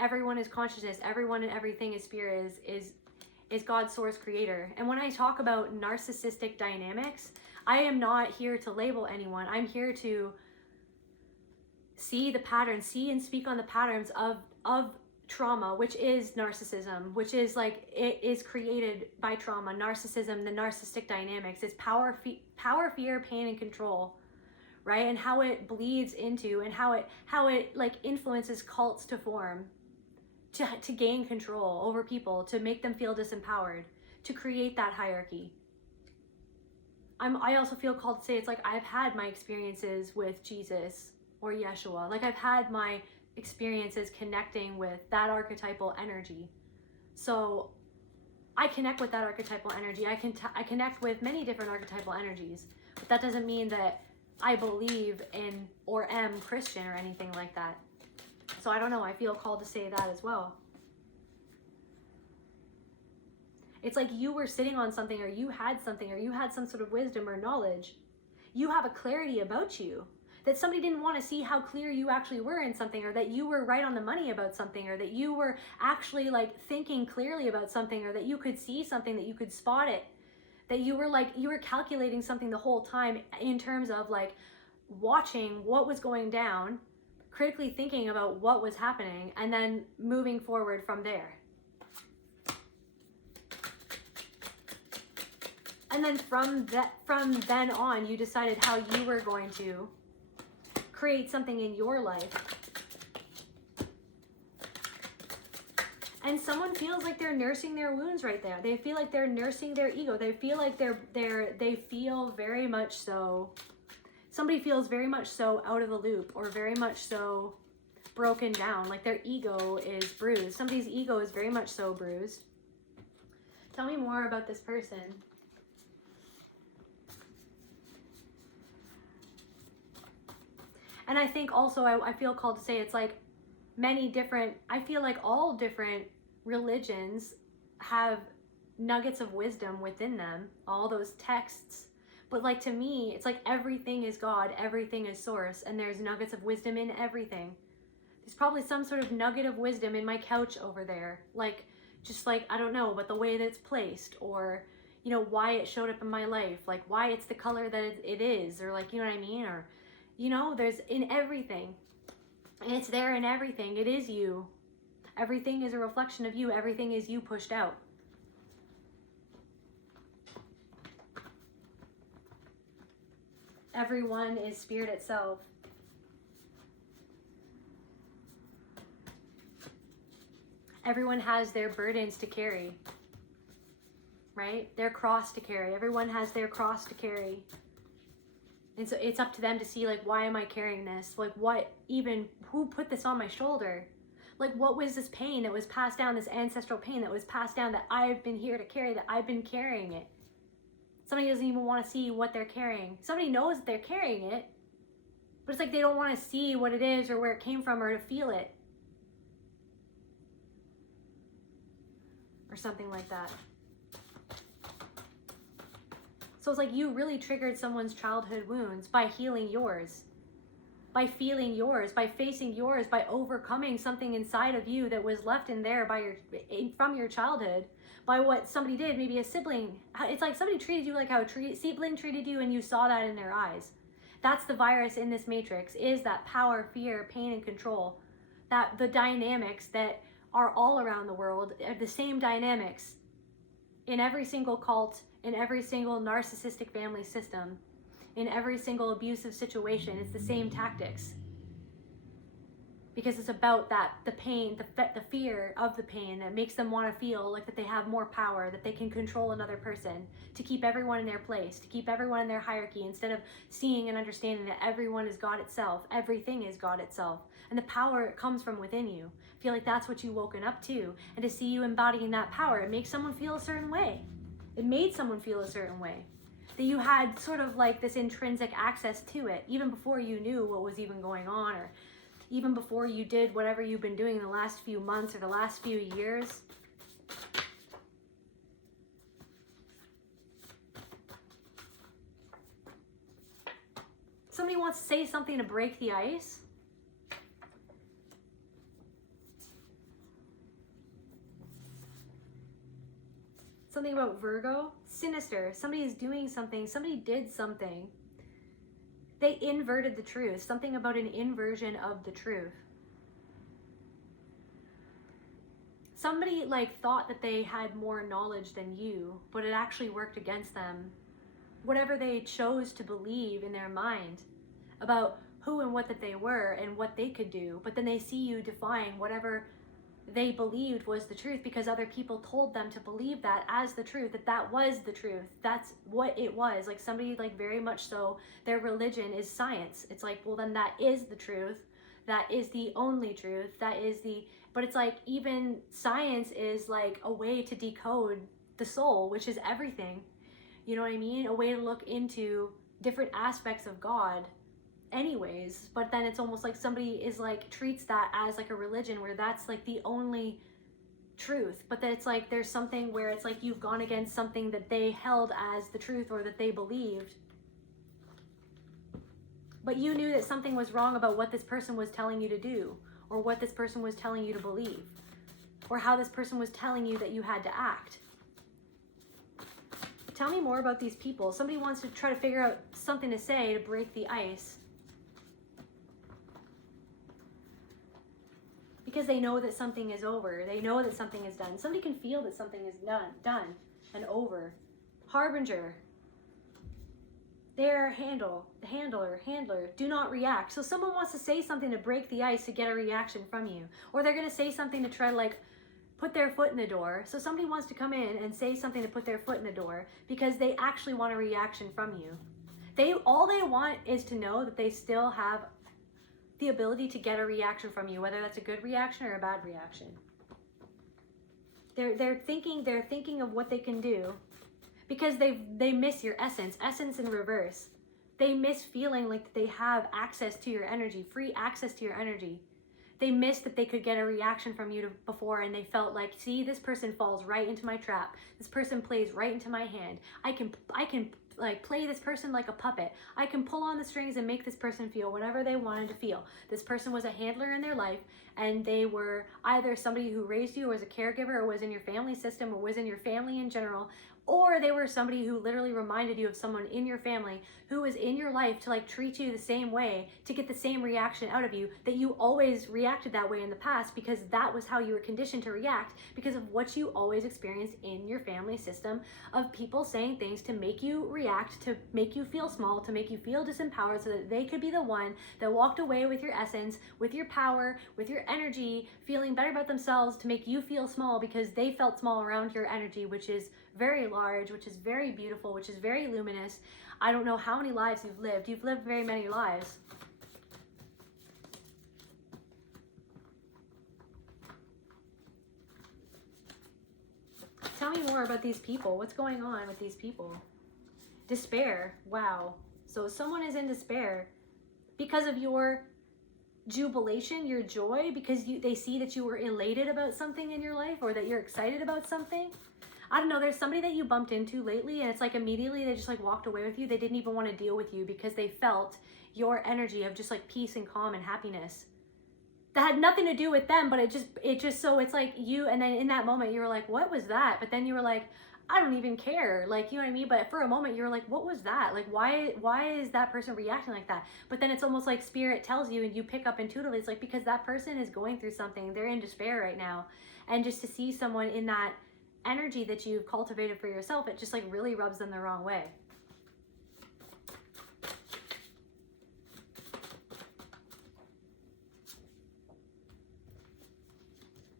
Everyone is consciousness. Everyone and everything is spirit, is God's source creator. And when I talk about narcissistic dynamics, I am not here to label anyone. I'm here to see the patterns, see and speak on the patterns of trauma, which is narcissism, which is like, it is created by trauma. Narcissism, the narcissistic dynamics, is power, fear, pain, and control, right? And how it bleeds into, and how it like influences cults to form, to gain control over people, to make them feel disempowered, to create that hierarchy. I also feel called to say, it's like, I've had my experiences with Jesus or Yeshua. Like, I've had my experiences connecting with that archetypal energy. So I connect with that archetypal energy. I connect with many different archetypal energies, but that doesn't mean that I believe in or am Christian or anything like that. So I don't know, I feel called to say that as well. It's like you were sitting on something, or you had something, or you had some sort of wisdom or knowledge. You have a clarity about you that somebody didn't want to see how clear you actually were in something, or that you were right on the money about something, or that you were actually like thinking clearly about something, or that you could see something, that you could spot it, that you were calculating something the whole time in terms of like watching what was going down, critically thinking about what was happening, and then moving forward from there. And then from then on, you decided how you were going to create something in your life. And someone feels like they're nursing their wounds right there. They feel like they're nursing their ego. They feel like they feel very much so, somebody feels very much so out of the loop, or very much so broken down, like their ego is bruised. Somebody's ego is very much so bruised. Tell me more about this person. And I think also, I feel called to say, it's like many different, I feel like all different religions have nuggets of wisdom within them, all those texts. But like, to me, it's like everything is God, everything is source, and there's nuggets of wisdom in everything. There's probably some sort of nugget of wisdom in my couch over there. Like, just like, I don't know, but the way that it's placed, or, you know, why it showed up in my life, like why it's the color that it is, or like, you know what I mean? Or, you know, there's in everything. And it's there in everything. It is you. Everything is a reflection of you. Everything is you pushed out. Everyone is spirit itself. Everyone has their burdens to carry, right? Their cross to carry. Everyone has their cross to carry. And so it's up to them to see, like, why am I carrying this? Like, who put this on my shoulder? Like, what was this pain that was passed down, this ancestral pain that was passed down, that I've been here to carry, that I've been carrying it? Somebody doesn't even want to see what they're carrying. Somebody knows that they're carrying it, but it's like they don't want to see what it is, or where it came from, or to feel it. Or something like that. So it's like you really triggered someone's childhood wounds by healing yours, by feeling yours, by facing yours, by overcoming something inside of you that was left in there from your childhood, by what somebody did, maybe a sibling. It's like somebody treated you like how a sibling treated you, and you saw that in their eyes. That's the virus in this matrix, is that power, fear, pain, and control. That the dynamics that are all around the world are the same dynamics in every single cult, in every single narcissistic family system, in every single abusive situation. It's the same tactics. because it's about that, the pain, the fear of the pain that makes them want to feel like that they have more power, that they can control another person, to keep everyone in their place, to keep everyone in their hierarchy, instead of seeing and understanding that everyone is God itself, everything is God itself, and the power comes from within you. I feel like that's what you woken up to, and to see you embodying that power, it makes someone feel a certain way. It made someone feel a certain way, that you had sort of like this intrinsic access to it, even before you knew what was even going on, or even before you did whatever you've been doing in the last few months or the last few years. Somebody wants to say something to break the ice. Something about Virgo. Sinister. Somebody is doing something. Somebody did something. They inverted the truth. Something about an inversion of the truth. Somebody like thought that they had more knowledge than you, but it actually worked against them. Whatever they chose to believe in their mind about who and what that they were and what they could do, but then they see you defying whatever they believed was the truth, because other people told them to believe that as the truth, that was the truth. That's what it was. Like somebody, like very much so, their religion is science. It's like, well, then that is the truth. That is the only truth. That is the, but it's like even science is like a way to decode the soul, which is everything. You know what I mean? A way to look into different aspects of God anyways, but then it's almost like somebody is like treats that as like a religion where that's like the only truth, but then it's like there's something where it's like you've gone against something that they held as the truth or that they believed, but you knew that something was wrong about what this person was telling you to do, or what this person was telling you to believe, or how this person was telling you that you had to act. Tell me more about these people. Somebody wants to try to figure out something to say to break the ice, because they know that something is over. They know that something is done. Somebody can feel that something is done and over. Harbinger. They're handler. Do not react. So someone wants to say something to break the ice to get a reaction from you. Or they're going to say something to try to like put their foot in the door. So somebody wants to come in and say something to put their foot in the door because they actually want a reaction from you. All they want is to know that they still have the ability to get a reaction from you, whether that's a good reaction or a bad reaction. They're thinking of what they can do, because they miss your essence in reverse. They miss feeling like they have access to your energy, free access to your energy. They miss that they could get a reaction from you before, and they felt like, see, this person falls right into my trap. This person plays right into my hand. I can like play this person like a puppet. I can pull on the strings and make this person feel whatever they wanted to feel. This person was a handler in their life, and they were either somebody who raised you, or was a caregiver, or was in your family system, or was in your family in general, or they were somebody who literally reminded you of someone in your family who was in your life to like treat you the same way, to get the same reaction out of you, that you always reacted that way in the past because that was how you were conditioned to react, because of what you always experienced in your family system of people saying things to make you react, to make you feel small, to make you feel disempowered, so that they could be the one that walked away with your essence, with your power, with your energy, feeling better about themselves, to make you feel small because they felt small around your energy, which is very large, which is very beautiful, which is very luminous. I don't know how many lives you've lived. You've lived very many lives. Tell me more about these people. What's going on with these people? Despair. Wow. So someone is in despair because of your jubilation, your joy, because they see that you were elated about something in your life, or that you're excited about something. I don't know, there's somebody that you bumped into lately, and it's like immediately they just like walked away with you. They didn't even want to deal with you because they felt your energy of just like peace and calm and happiness. That had nothing to do with them, but it just so it's like you, and then in that moment you were like, what was that? But then you were like, I don't even care. Like, you know what I mean? But for a moment you were like, what was that? Like, why is that person reacting like that? But then it's almost like spirit tells you, and you pick up intuitively, it's like, because that person is going through something. They're in despair right now. And just to see someone in that energy that you've cultivated for yourself, it just like really rubs them the wrong way.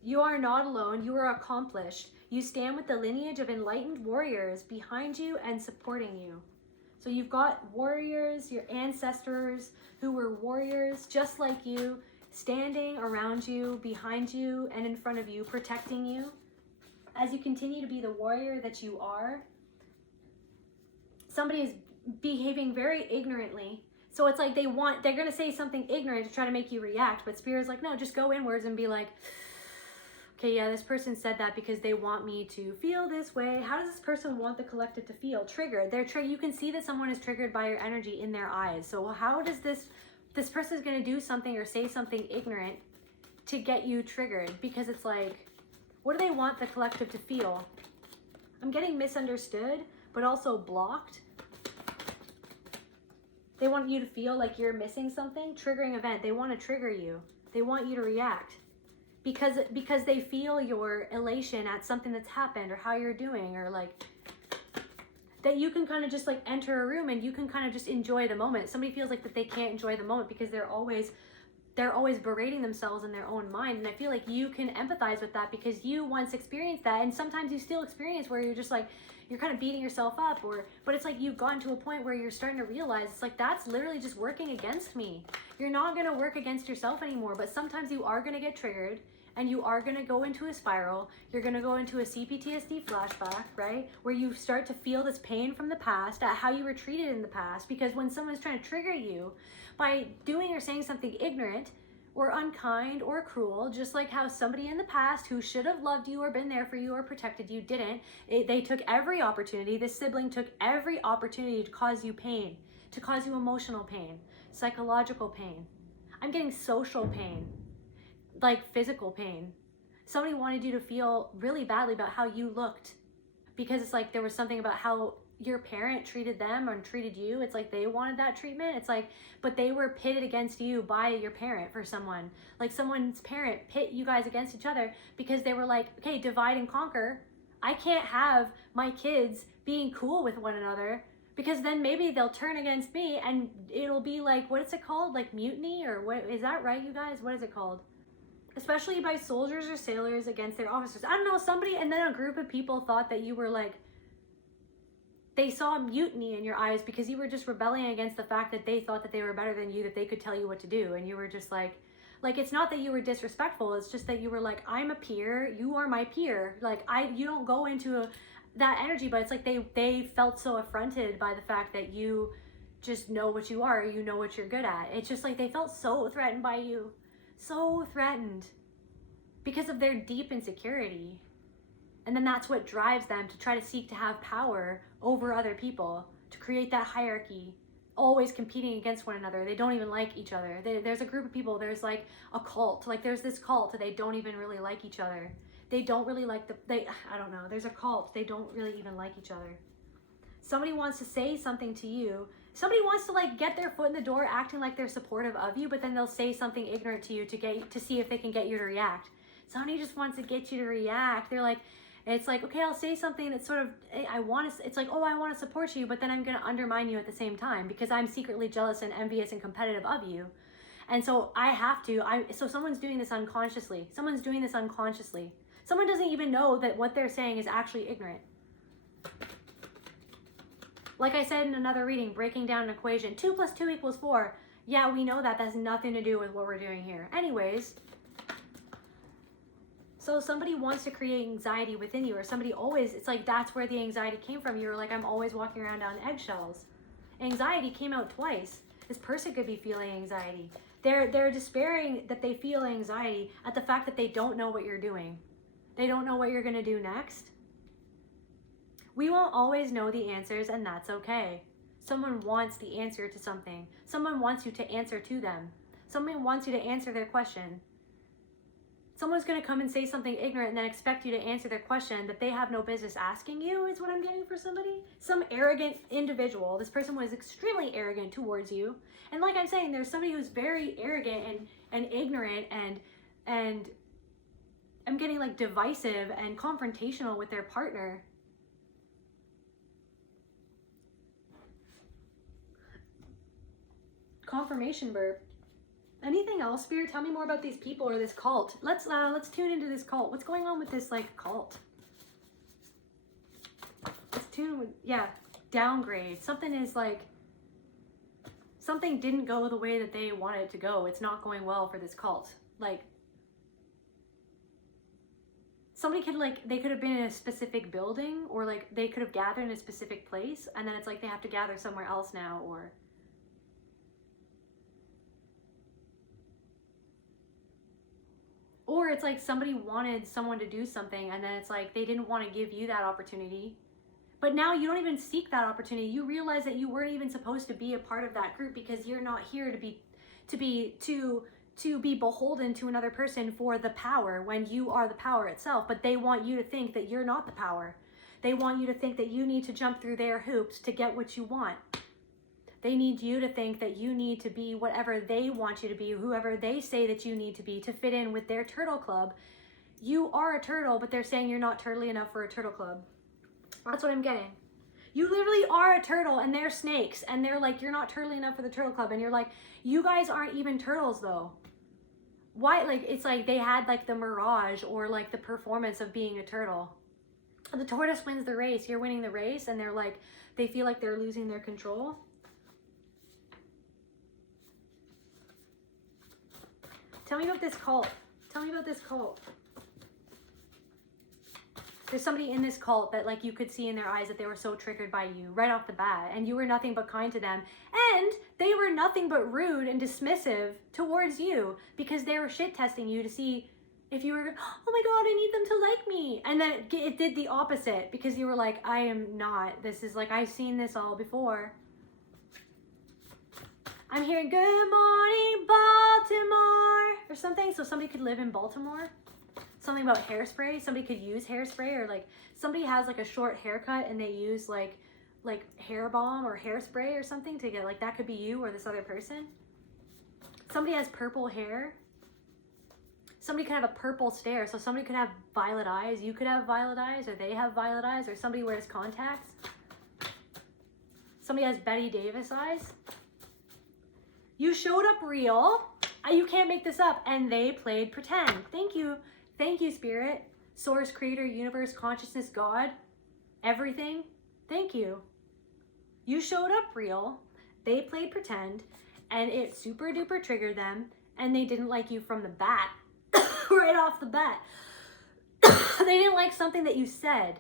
You are not alone. You are accomplished. You stand with the lineage of enlightened warriors behind you and supporting you. So you've got warriors, your ancestors who were warriors just like you, standing around you, behind you, and in front of you, protecting you. As you continue to be the warrior that you are, somebody is behaving very ignorantly. So it's like they're going to say something ignorant to try to make you react, but Spirit's like, no, just go inwards and be like, okay, yeah, this person said that because they want me to feel this way. How does this person want the collective to feel? Triggered. You can see that someone is triggered by your energy in their eyes. So how does this person is going to do something or say something ignorant to get you triggered? Because it's like, what do they want the collective to feel? I'm getting misunderstood, but also blocked. They want you to feel like you're missing something. Triggering event. They want to trigger you. They want you to react. Because they feel your elation at something that's happened or how you're doing, or like that you can kind of just like enter a room and you can kind of just enjoy the moment. Somebody feels like that they can't enjoy the moment because they're always berating themselves in their own mind. And I feel like you can empathize with that because you once experienced that, and sometimes you still experience where you're just like, you're kind of beating yourself up, but it's like you've gotten to a point where you're starting to realize it's like, that's literally just working against me. You're not going to work against yourself anymore, but sometimes you are going to get triggered and you are going to go into a spiral. You're going to go into a CPTSD flashback, right? Where you start to feel this pain from the past at how you were treated in the past, because when someone's trying to trigger you by doing or saying something ignorant or unkind or cruel, just like how somebody in the past who should have loved you or been there for you or protected you didn't. They took every opportunity. This sibling took every opportunity to cause you pain, to cause you emotional pain, psychological pain. I'm getting social pain, like physical pain. Somebody wanted you to feel really badly about how you looked because it's like there was something about how your parent treated them or treated you. It's like they wanted that treatment. It's like, but they were pitted against you by your parent for someone. Like someone's parent pit you guys against each other because they were like, okay, divide and conquer. I can't have my kids being cool with one another because then maybe they'll turn against me and it'll be like, what is it called? Like mutiny, or what? Is that right, you guys? What is it called? Especially by soldiers or sailors against their officers. I don't know, somebody, and then a group of people thought that you were like, they saw mutiny in your eyes because you were just rebelling against the fact that they thought that they were better than you, that they could tell you what to do. And you were just like it's not that you were disrespectful. It's just that you were like, I'm a peer. You are my peer. Like you don't go into that energy, but it's like they felt so affronted by the fact that you just know what you are. You know what you're good at. It's just like they felt so threatened by you. So threatened because of their deep insecurity. And then that's what drives them to try to seek to have power over other people, to create that hierarchy, always competing against one another. They don't even like each other. There's a group of people, there's like a cult, like there's this cult, they don't even really like each other. They don't really like I don't know, there's a cult, they don't really even like each other. Somebody wants to say something to you. Somebody wants to like get their foot in the door acting like they're supportive of you, but then they'll say something ignorant to you to see if they can get you to react. Somebody just wants to get you to react. They're like, it's like, okay, I'll say something that's sort of, it's like, oh, I want to support you, but then I'm going to undermine you at the same time because I'm secretly jealous and envious and competitive of you. And so I have to, so someone's doing this unconsciously. Someone doesn't even know that what they're saying is actually ignorant. Like I said in another reading, breaking down an equation, 2 + 2 = 4. Yeah, we know that. That's nothing to do with what we're doing here. Anyways, so somebody wants to create anxiety within you, or somebody always, it's like that's where the anxiety came from. You were like, I'm always walking around on eggshells. Anxiety came out twice. This person could be feeling anxiety. They're despairing that they feel anxiety at the fact that they don't know what you're doing. They don't know what you're going to do next. We won't always know the answers, and that's okay. Someone wants the answer to something. Someone wants you to answer to them. Someone wants you to answer their question. Someone's going to come and say something ignorant and then expect you to answer their question that they have no business asking you, is what I'm getting for somebody. Some arrogant individual. This person was extremely arrogant towards you. And like I'm saying, there's somebody who's very arrogant and ignorant and I'm getting like divisive and confrontational with their partner. Confirmation burp. Anything else, Spirit? Tell me more about these people or this cult. Let's tune into this cult. What's going on with this like cult? Let's tune with, yeah, downgrade. Something is like, something didn't go the way that they wanted it to go. It's not going well for this cult. Like, somebody could like, they could have been in a specific building, or like they could have gathered in a specific place, and then it's like they have to gather somewhere else now, or it's like somebody wanted someone to do something, and then it's like they didn't want to give you that opportunity. But now you don't even seek that opportunity. You realize that you weren't even supposed to be a part of that group, because you're not here to be beholden to another person for the power when you are the power itself. But they want you to think that you're not the power. They want you to think that you need to jump through their hoops to get what you want. They need you to think that you need to be whatever they want you to be, whoever they say that you need to be to fit in with their turtle club. You are a turtle, but they're saying you're not turtly enough for a turtle club. That's what I'm getting. You literally are a turtle, and they're snakes, and they're like, you're not turtly enough for the turtle club. And you're like, you guys aren't even turtles though. Why? Like, it's like they had like the mirage or like the performance of being a turtle. The tortoise wins the race. You're winning the race, and they're like, they feel like they're losing their control. Tell me about this cult. Tell me about this cult. There's somebody in this cult that like you could see in their eyes that they were so triggered by you right off the bat, and you were nothing but kind to them, and they were nothing but rude and dismissive towards you because they were shit testing you to see if you were, oh my God, I need them to like me. And then it did the opposite, because you were like, I am not. This is like, I've seen this all before. I'm hearing good morning Baltimore or something. So somebody could live in Baltimore. Something about hairspray. Somebody could use hairspray, or like somebody has like a short haircut and they use like hair balm or hairspray or something to get, like, that could be you or this other person. Somebody has purple hair. Somebody could have a purple stare. So somebody could have violet eyes. You could have violet eyes, or they have violet eyes, or somebody wears contacts. Somebody has Betty Davis eyes. You showed up real. You can't make this up. And they played pretend. Thank you. Thank you, Spirit. Source, Creator, Universe, Consciousness, God. Everything. Thank you. You showed up real. They played pretend. And it super duper triggered them. And they didn't like you from the bat. Right off the bat. They didn't like something that you said.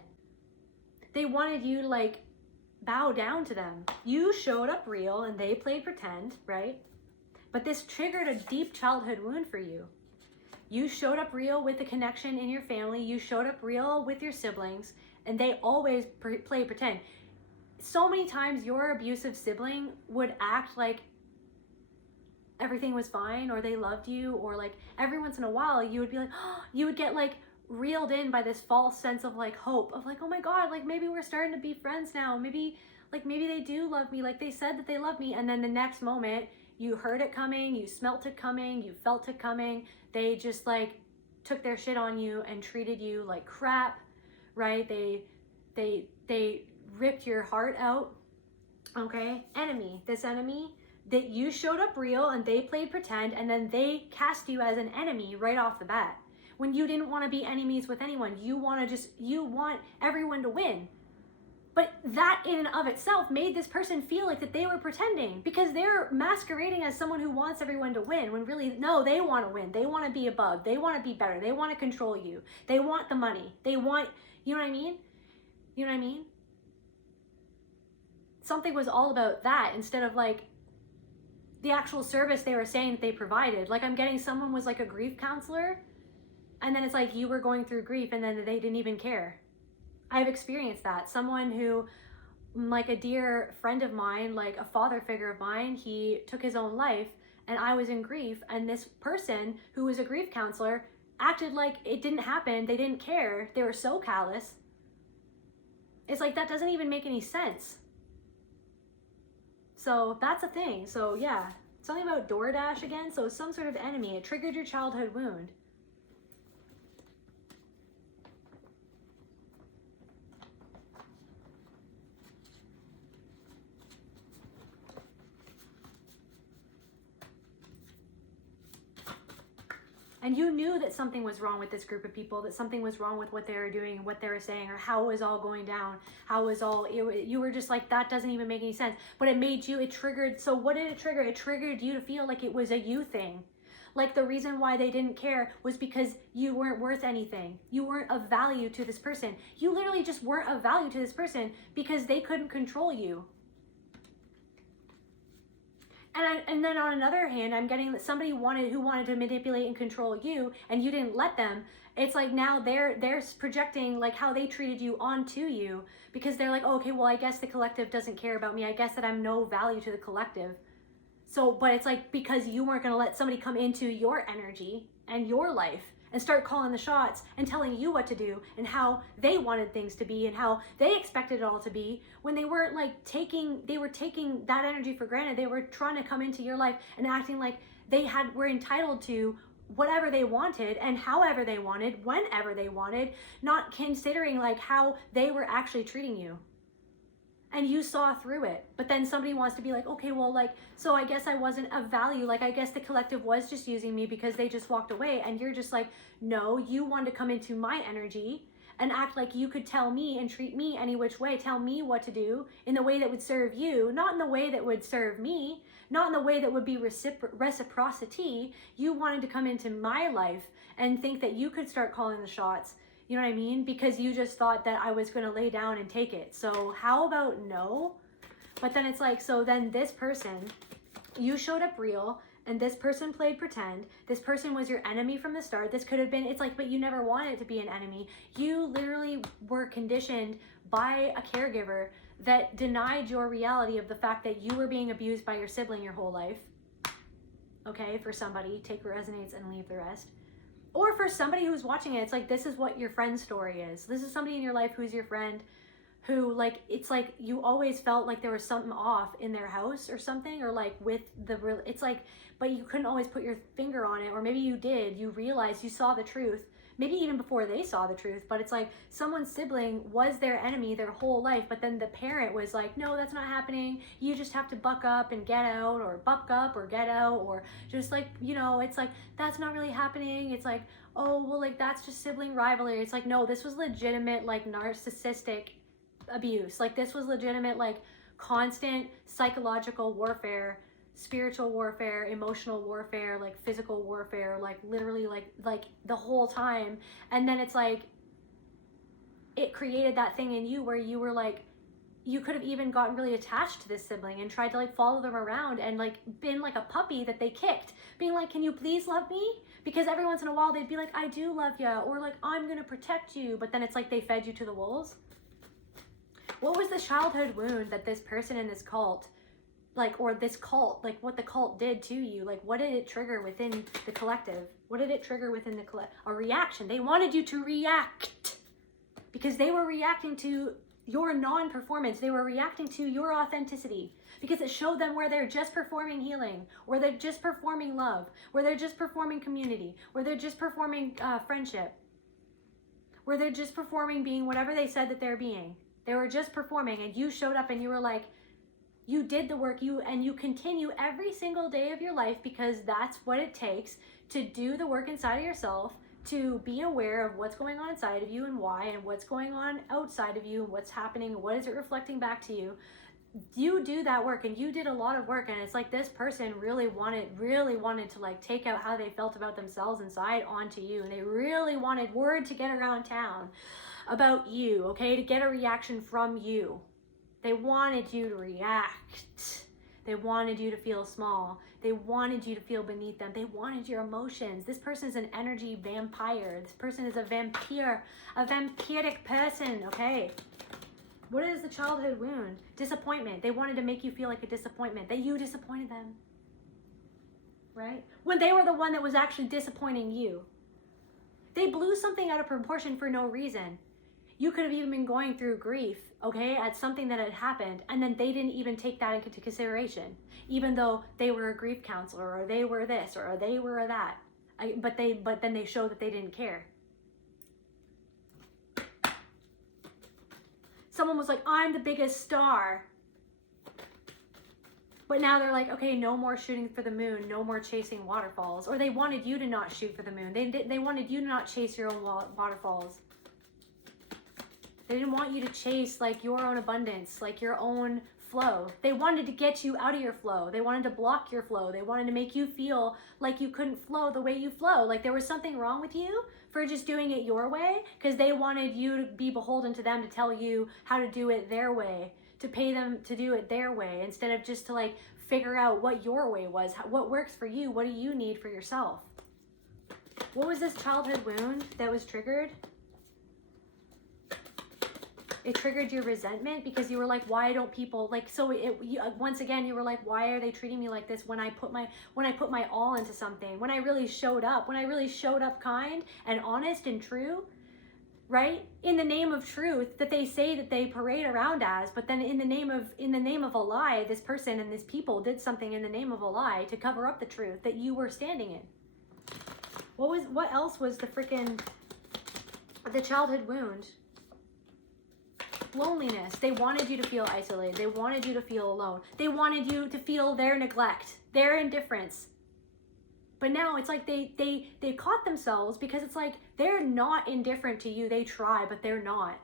They wanted you to like bow down to them. You showed up real and they played pretend, right? But this triggered a deep childhood wound for you. You showed up real with the connection in your family. You showed up real with your siblings, and they always play pretend. So many times your abusive sibling would act like everything was fine, or they loved you, or like every once in a while you would be like, oh, you would get like reeled in by this false sense of like hope of like, oh my God, like maybe we're starting to be friends now. Maybe they do love me. Like they said that they love me. And then the next moment you heard it coming, you smelt it coming, you felt it coming. They just like took their shit on you and treated you like crap, right? They ripped your heart out. Okay, enemy, this enemy that you showed up real and they played pretend, and then they cast you as an enemy right off the bat. When you didn't want to be enemies with anyone, you want everyone to win. But that in and of itself made this person feel like that they were pretending, because they're masquerading as someone who wants everyone to win, when really, no, they want to win. They want to be above. They want to be better. They want to control you. They want the money. They want, you know what I mean? You know what I mean? Something was all about that instead of like the actual service they were saying that they provided. Like I'm getting someone was like a grief counselor, and then it's like you were going through grief and then they didn't even care. I've experienced that. Someone who, like a dear friend of mine, like a father figure of mine, he took his own life and I was in grief, and this person who was a grief counselor acted like it didn't happen. They didn't care. They were so callous. It's like, that doesn't even make any sense. So that's a thing. So yeah, something about DoorDash again. So some sort of enemy. It triggered your childhood wound. And you knew that something was wrong with this group of people, that something was wrong with what they were doing and what they were saying, or how it was all going down, you were just like, that doesn't even make any sense. But it made you, it triggered, so what did it trigger? It triggered you to feel like it was a you thing. Like the reason why they didn't care was because you weren't worth anything. You weren't of value to this person. You literally just weren't of value to this person because they couldn't control you. And then on another hand, I'm getting that somebody who wanted to manipulate and control you, and you didn't let them. It's like now they're projecting like how they treated you onto you, because they're like, oh, okay, well, I guess the collective doesn't care about me. I guess that I'm no value to the collective. So, but it's like, because you weren't going to let somebody come into your energy and your life and start calling the shots and telling you what to do and how they wanted things to be and how they expected it all to be, when they weren't like they were taking that energy for granted. They were trying to come into your life and acting like were entitled to whatever they wanted and however they wanted, whenever they wanted, not considering like how they were actually treating you. And you saw through it. But then somebody wants to be like, okay, well, like, so I guess I wasn't of value. Like, I guess the collective was just using me because they just walked away. And you're just like, no, you wanted to come into my energy and act like you could tell me and treat me any which way, tell me what to do in the way that would serve you, not in the way that would serve me, not in the way that would be reciprocity. You wanted to come into my life and think that you could start calling the shots. You know what I mean? Because you just thought that I was going to lay down and take it. So how about no? But then it's like, so then this person, you showed up real, and this person played pretend. This person was your enemy from the start. This could have been, it's like, but you never wanted it to be an enemy. You literally were conditioned by a caregiver that denied your reality of the fact that you were being abused by your sibling your whole life. Okay, for somebody, take what resonates and leave the rest. Or for somebody who's watching it, it's like, this is what your friend's story is. This is somebody in your life who's your friend, who like, it's like you always felt like there was something off in their house or something, or like with it's like, but you couldn't always put your finger on it. Or maybe you did, you realized, you saw the truth, maybe even before they saw the truth, but it's like someone's sibling was their enemy their whole life, but then the parent was like, no, that's not happening. You just have to buck up and get out, or buck up or get out, or just like, you know, it's like, that's not really happening. It's like, oh, well, like, that's just sibling rivalry. It's like, no, this was legitimate, like, narcissistic abuse. Like, this was legitimate, like, constant psychological warfare, spiritual warfare, emotional warfare, like physical warfare, like literally like the whole time. And then it's like, it created that thing in you where you were like, you could have even gotten really attached to this sibling and tried to like follow them around and like been like a puppy that they kicked, being like, can you please love me? Because every once in a while they'd be like, I do love you, or like, I'm gonna protect you. But then it's like they fed you to the wolves. What was the childhood wound that this person in this cult, like, or this cult, like what the cult did to you? Like, what did it trigger within the collective? What did it trigger within the collective? A reaction. They wanted you to react because they were reacting to your non-performance. They were reacting to your authenticity because it showed them where they're just performing healing, where they're just performing love, where they're just performing community, where they're just performing friendship, where they're just performing being whatever they said that they're being. They were just performing, and you showed up and you were like, you did the work, and you continue every single day of your life, because that's what it takes to do the work inside of yourself, to be aware of what's going on inside of you and why, and what's going on outside of you, and what's happening, and what is it reflecting back to you. You do that work, and you did a lot of work, and it's like this person really wanted to like take out how they felt about themselves inside onto you, and they really wanted word to get around town about you, okay, to get a reaction from you. They wanted you to react. They wanted you to feel small. They wanted you to feel beneath them. They wanted your emotions. This person is an energy vampire. This person is a vampire, a vampiric person, okay? What is the childhood wound? Disappointment. They wanted to make you feel like a disappointment, that you disappointed them, right? When they were the one that was actually disappointing you. They blew something out of proportion for no reason. You could have even been going through grief, okay, at something that had happened, and then they didn't even take that into consideration, even though they were a grief counselor, or they were this, or they were that. But then they showed that they didn't care. Someone was like, I'm the biggest star. But now they're like, okay, no more shooting for the moon, no more chasing waterfalls. Or they wanted you to not shoot for the moon. They wanted you to not chase your own waterfalls. They didn't want you to chase like your own abundance, like your own flow. They wanted to get you out of your flow. They wanted to block your flow. They wanted to make you feel like you couldn't flow the way you flow. Like there was something wrong with you for just doing it your way, because they wanted you to be beholden to them to tell you how to do it their way, to pay them to do it their way, instead of just to like figure out what your way was, what works for you, what do you need for yourself. What was this childhood wound that was triggered? It triggered your resentment because you were like, why don't people like, so once again, you were like, why are they treating me like this when I put my all into something, when I really showed up kind and honest and true, right? In the name of truth that they say that they parade around as, but then in the name of a lie, this person and this people did something in the name of a lie to cover up the truth that you were standing in. What else was the childhood wound? Loneliness. They wanted you to feel isolated. They wanted you to feel alone. They wanted you to feel their neglect, their indifference. But now it's like they caught themselves, because it's like they're not indifferent to you. They try, but they're not.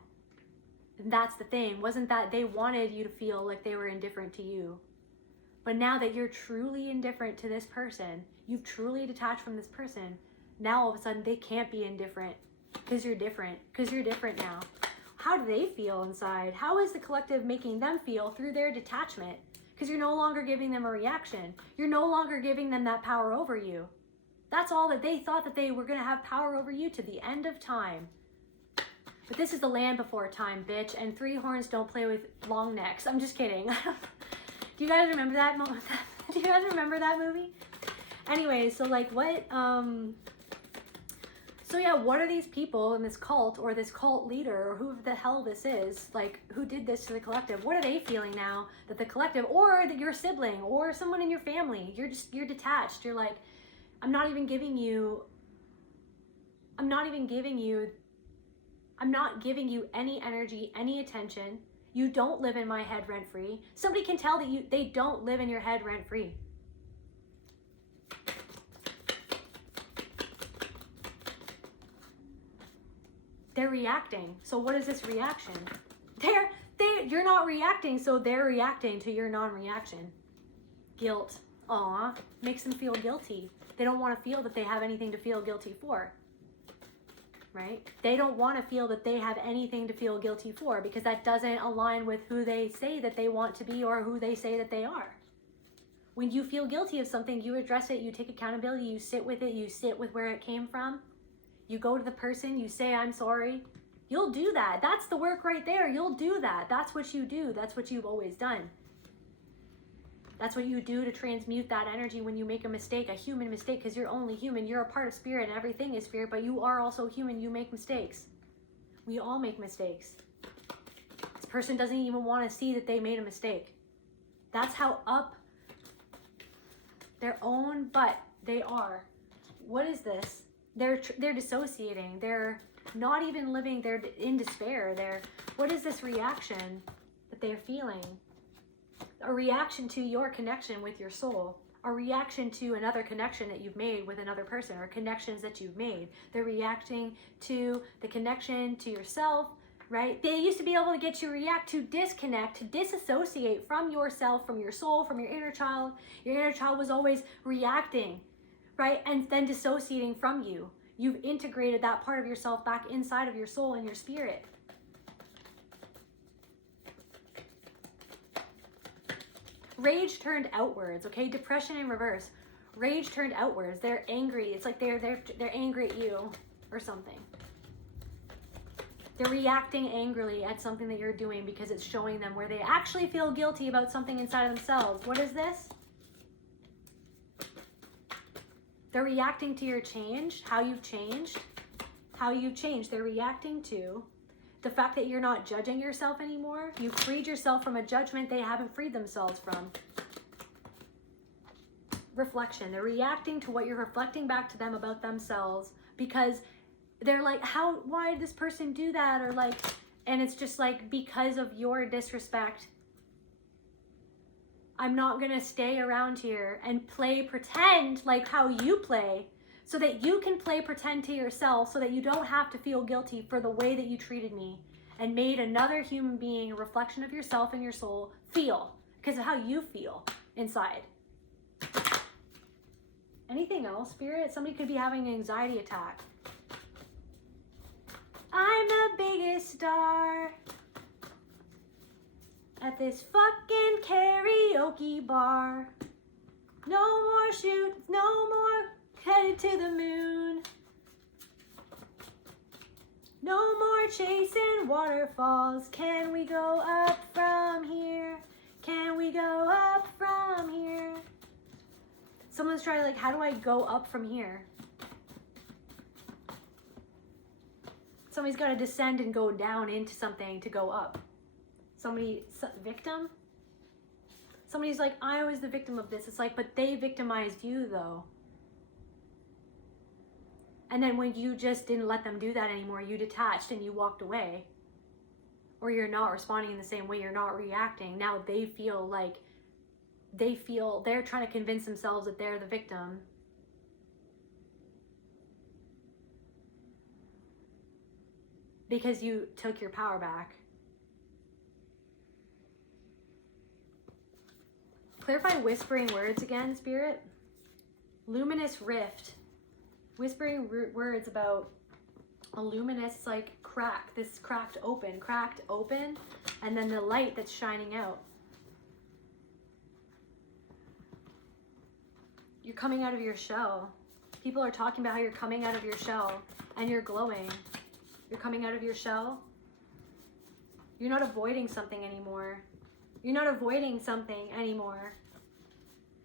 And that's the thing. Wasn't that they wanted you to feel like they were indifferent to you. But now that you're truly indifferent to this person, you've truly detached from this person, now all of a sudden they can't be indifferent because you're different. Because you're different now. How do they feel inside? How is the collective making them feel through their detachment? Because you're no longer giving them a reaction. You're no longer giving them that power over you. That's all that they thought, that they were going to have power over you to the end of time. But this is the land before time, bitch. And 3 horns don't play with long necks. I'm just kidding. Do you guys remember that? Do you guys remember that movie? Anyway, so like what? So yeah, what are these people in this cult, or this cult leader, or who the hell this is, like who did this to the collective? What are they feeling now that the collective, or that your sibling, or someone in your family, you're detached. You're like, I'm not giving you any energy, any attention. You don't live in my head rent free. Somebody can tell that they don't live in your head rent free. They're reacting. So what is this reaction? You're not reacting, so they're reacting to your non-reaction. Guilt. Aw, makes them feel guilty. They don't want to feel that they have anything to feel guilty for. Right? They don't want to feel that they have anything to feel guilty for, because that doesn't align with who they say that they want to be, or who they say that they are. When you feel guilty of something, you address it, you take accountability, you sit with it, you sit with where it came from. You go to the person, you say, I'm sorry. You'll do that. That's the work right there. You'll do that. That's what you do. That's what you've always done. That's what you do to transmute that energy when you make a mistake, a human mistake, because you're only human. You're a part of spirit, and everything is spirit, but you are also human. You make mistakes. We all make mistakes. This person doesn't even want to see that they made a mistake. That's how up their own butt they are. What is this? They're dissociating. They're not even living. They're in despair. What is this reaction that they're feeling? A reaction to your connection with your soul. A reaction to another connection that you've made with another person, or connections that you've made. They're reacting to the connection to yourself, right? They used to be able to get you to react, to disconnect, to disassociate from yourself, from your soul, from your inner child. Your inner child was always reacting, right? And then dissociating from you. You've integrated that part of yourself back inside of your soul and your spirit. Rage turned outwards, okay? Depression in reverse. Rage turned outwards. They're angry. It's like they're angry at you or something. They're reacting angrily at something that you're doing because it's showing them where they actually feel guilty about something inside of themselves. What is this? They're reacting to your change, how you've changed. How you've changed. They're reacting to the fact that you're not judging yourself anymore. You've freed yourself from a judgment they haven't freed themselves from. Reflection. They're reacting to what you're reflecting back to them about themselves, because they're like, why did this person do that? Or like, and it's just like, because of your disrespect I'm not going to stay around here and play pretend like how you play, so that you can play pretend to yourself, so that you don't have to feel guilty for the way that you treated me and made another human being, a reflection of yourself and your soul, feel because of how you feel inside. Anything else, Spirit? Somebody could be having an anxiety attack. I'm the biggest star at this fucking karaoke bar. No more shoots, no more headed to the moon. No more chasing waterfalls. Can we go up from here? Can we go up from here? Someone's trying, like, how do I go up from here? Somebody's got to descend and go down into something to go up. Victim? Somebody's like, I was the victim of this. It's like, but they victimized you, though. And then when you just didn't let them do that anymore, you detached and you walked away. Or you're not responding in the same way, you're not reacting. Now they feel like, they're trying to convince themselves that they're the victim. Because you took your power back. Clarify whispering words again, Spirit. Luminous rift. Whispering words about a luminous, like, crack. This cracked open, and then the light that's shining out. You're coming out of your shell. People are talking about how you're coming out of your shell and you're glowing. You're coming out of your shell. You're not avoiding something anymore. You're not avoiding something anymore.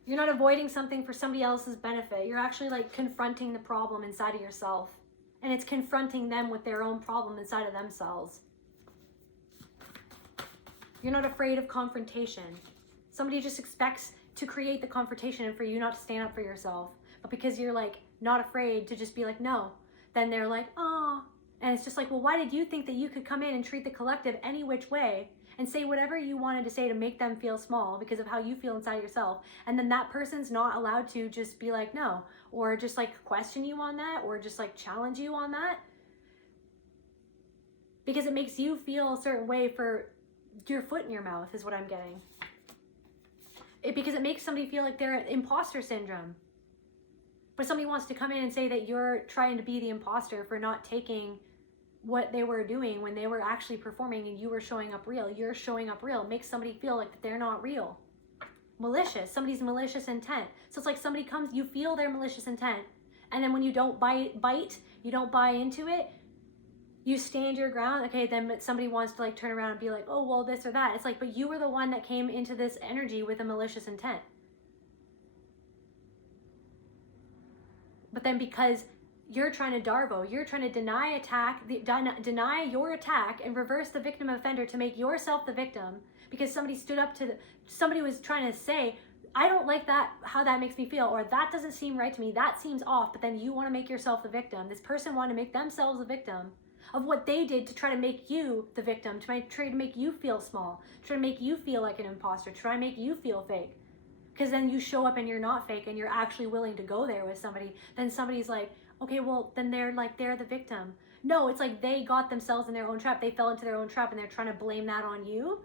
You're not avoiding something for somebody else's benefit. You're actually, like, confronting the problem inside of yourself. And it's confronting them with their own problem inside of themselves. You're not afraid of confrontation. Somebody just expects to create the confrontation and for you not to stand up for yourself. But because you're, like, not afraid to just be like, no, then they're like, oh. And it's just like, well, why did you think that you could come in and treat the collective any which way and say whatever you wanted to say to make them feel small because of how you feel inside yourself? And then that person's not allowed to just be like, no, or just, like, question you on that, or just, like, challenge you on that. Because it makes you feel a certain way for your foot in your mouth is what I'm getting. Because it makes somebody feel like they're imposter syndrome. But somebody wants to come in and say that you're trying to be the imposter for not taking what they were doing when they were actually performing and you were showing up real. You're showing up real. It makes somebody feel like they're not real. Malicious. Somebody's malicious intent. So it's like somebody comes, you feel their malicious intent, and then when you don't bite, you don't buy into it, you stand your ground. Okay, then somebody wants to, like, turn around and be like, oh, well, this or that. It's like, but you were the one that came into this energy with a malicious intent. But then because you're trying to Darvo, you're trying to deny your attack and reverse the victim offender to make yourself the victim, because somebody stood up to somebody was trying to say, I don't like that, how that makes me feel, or that doesn't seem right to me, that seems off, but then you want to make yourself the victim. This person wanted to make themselves the victim of what they did to try to make you the victim, to try to make you feel small, try to make you feel like an imposter, try to make you feel fake. Because then you show up and you're not fake and you're actually willing to go there with somebody. Then somebody's like, okay, well, then they're the victim. No, it's like they got themselves in their own trap. They fell into their own trap and they're trying to blame that on you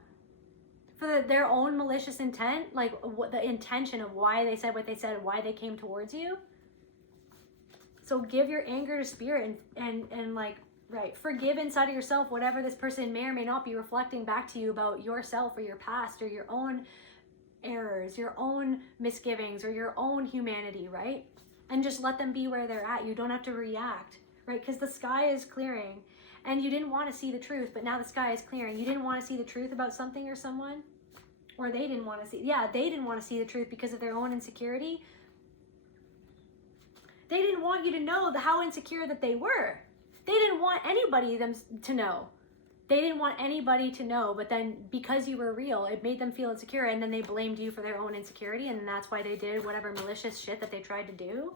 for their own malicious intent, like what the intention of why they said what they said and why they came towards you. So give your anger to spirit and like, right, forgive inside of yourself whatever this person may or may not be reflecting back to you about yourself or your past or your own errors, your own misgivings or your own humanity, right? And just let them be where they're at. You don't have to react, right? Because the sky is clearing and you didn't want to see the truth, but now the sky is clearing. You didn't want to see the truth about something or someone, or they didn't want to see, they didn't want to see the truth because of their own insecurity. They didn't want you to know how insecure that they were. They didn't want anybody to know. They didn't want anybody to know, but then because you were real, it made them feel insecure, and then they blamed you for their own insecurity, and that's why they did whatever malicious shit that they tried to do.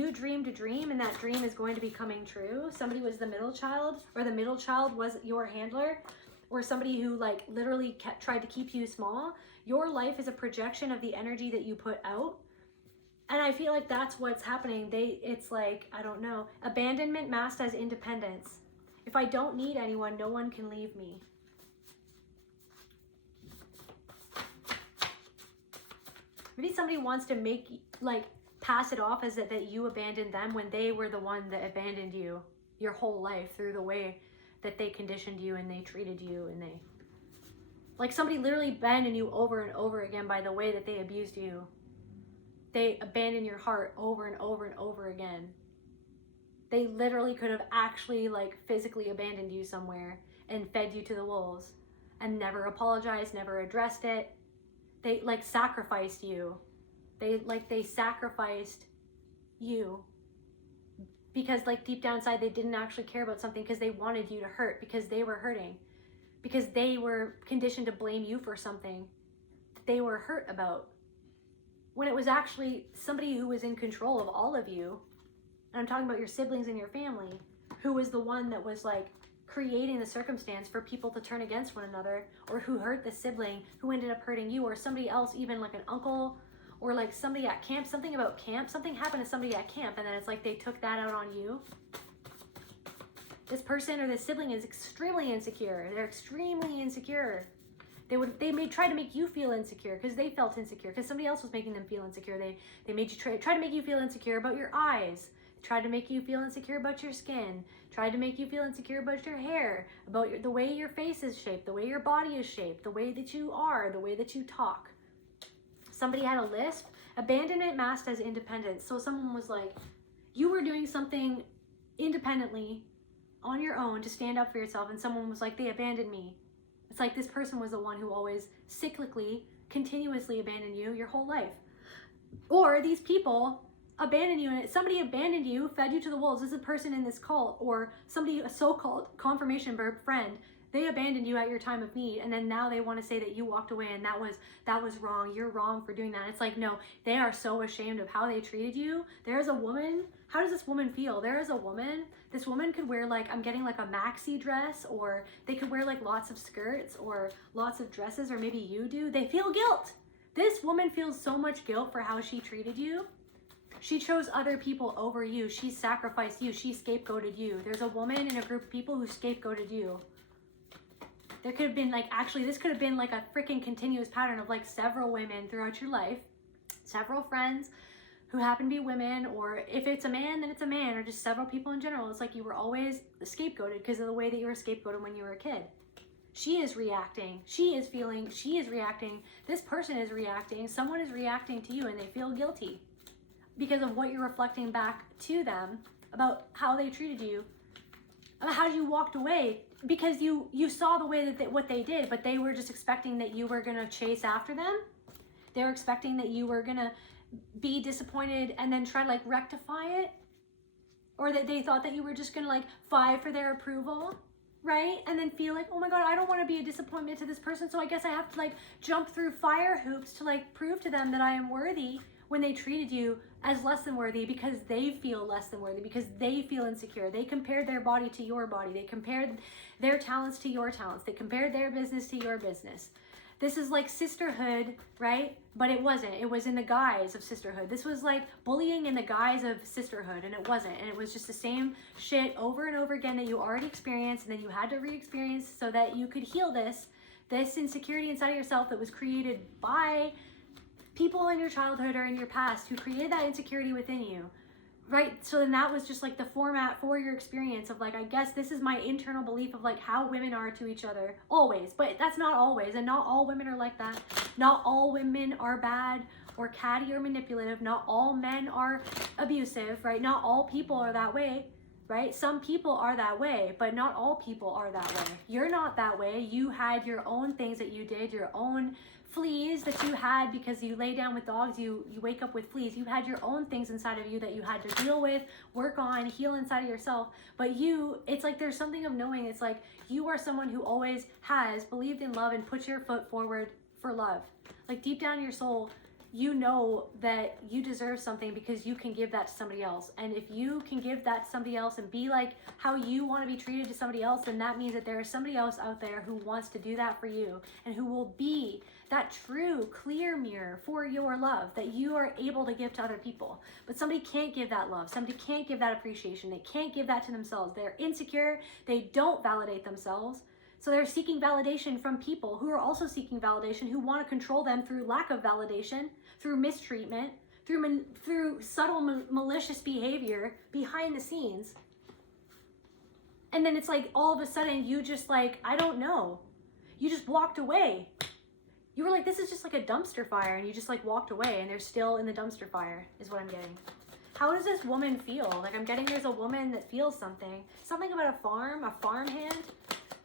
You dreamed a dream, and that dream is going to be coming true. Somebody was the middle child, or the middle child was your handler, or somebody who like literally tried to keep you small. Your life is a projection of the energy that you put out. And I feel like that's what's happening. It's like, I don't know, abandonment masked as independence. If I don't need anyone, no one can leave me. Maybe somebody wants to make, like, pass it off as that you abandoned them when they were the one that abandoned you your whole life through the way that they conditioned you and they treated you, and they, like, somebody literally abandoned you over and over again by the way that they abused you. They abandoned your heart over and over and over again. They literally could have actually, like, physically abandoned you somewhere and fed you to the wolves and never apologized, never addressed it. They, like, sacrificed you. They sacrificed you because, like, deep down inside, they didn't actually care about something because they wanted you to hurt, because they were hurting, because they were conditioned to blame you for something that they were hurt about, when it was actually somebody who was in control of all of you. And I'm talking about your siblings and your family, who was the one that was, like, creating the circumstance for people to turn against one another, or who hurt the sibling who ended up hurting you, or somebody else, even like an uncle, or like somebody at camp. Something about camp, something happened to somebody at camp, and then it's like they took that out on you. This person or this sibling is extremely insecure. They're extremely insecure. They may try to make you feel insecure because they felt insecure because somebody else was making them feel insecure. They made you try to make you feel insecure about your eyes, tried to make you feel insecure about your skin, tried to make you feel insecure about your hair, about the way your face is shaped, the way your body is shaped, the way that you are, the way that you talk. Somebody had a lisp. Abandonment masked as independence. So someone was like, you were doing something independently on your own to stand up for yourself, and someone was like, they abandoned me. It's like this person was the one who always cyclically, continuously abandoned you your whole life. Or these people abandoned you, and somebody abandoned you, fed you to the wolves. This is a person in this cult, or somebody, a so-called confirmation friend. They abandoned you at your time of need, and then now they want to say that you walked away and that was wrong. You're wrong for doing that. It's like, no, they are so ashamed of how they treated you. There's a woman. How does this woman feel? There is a woman. This woman could wear, like, I'm getting like a maxi dress, or they could wear like lots of skirts or lots of dresses, or maybe you do. They feel guilt. This woman feels so much guilt for how she treated you. She chose other people over you. She sacrificed you. She scapegoated you. There's a woman in a group of people who scapegoated you. There could have been, like, actually, this could have been like a freaking continuous pattern of like several women throughout your life, several friends who happen to be women, or if it's a man, then it's a man, or just several people in general. It's like you were always scapegoated because of the way that you were scapegoated when you were a kid. She is reacting. She is feeling. She is reacting. This person is reacting. Someone is reacting to you, and they feel guilty because of what you're reflecting back to them about how they treated you, about how you walked away, because you saw the way that what they did, but they were just expecting that you were going to chase after them. They were expecting that you were going to be disappointed and then try to, like, rectify it, or that they thought that you were just going to, like, fight for their approval, right? And then feel like, oh my God, I don't want to be a disappointment to this person, so I guess I have to, like, jump through fire hoops to, like, prove to them that I am worthy, when they treated you as less than worthy because they feel less than worthy, because they feel insecure. They compared their body to your body. They compared their talents to your talents. They compared their business to your business. This is like sisterhood, right? But it wasn't. It was in the guise of sisterhood. This was like bullying in the guise of sisterhood, and it wasn't. And it was just the same shit over and over again that you already experienced, and then you had to re-experience so that you could heal this insecurity inside of yourself that was created by people in your childhood or in your past who created that insecurity within you, right? So then that was just like the format for your experience of, like, I guess this is my internal belief of, like, how women are to each other always, but that's not always, and not all women are like that. Not all women are bad or catty or manipulative. Not all men are abusive, right? Not all people are that way, right? Some people are that way, but not all people are that way. You're not that way. You had your own things that you did, your own fleas that you had because you lay down with dogs, you wake up with fleas. You had your own things inside of you that you had to deal with, work on, heal inside of yourself. But it's like there's something of knowing, it's like you are someone who always has believed in love and put your foot forward for love. Like deep down in your soul, you know that you deserve something because you can give that to somebody else. And if you can give that to somebody else and be like how you want to be treated to somebody else, then that means that there is somebody else out there who wants to do that for you and who will be that true, clear mirror for your love that you are able to give to other people. But somebody can't give that love. Somebody can't give that appreciation. They can't give that to themselves. They're insecure. They don't validate themselves. So they're seeking validation from people who are also seeking validation, who want to control them through lack of validation, through mistreatment, through subtle malicious behavior behind the scenes. And then it's like all of a sudden you just like, I don't know. You just walked away. You were like, this is just like a dumpster fire, and you just like walked away and they're still in the dumpster fire is what I'm getting. How does this woman feel? Like I'm getting there's a woman that feels something. Something about a farmhand.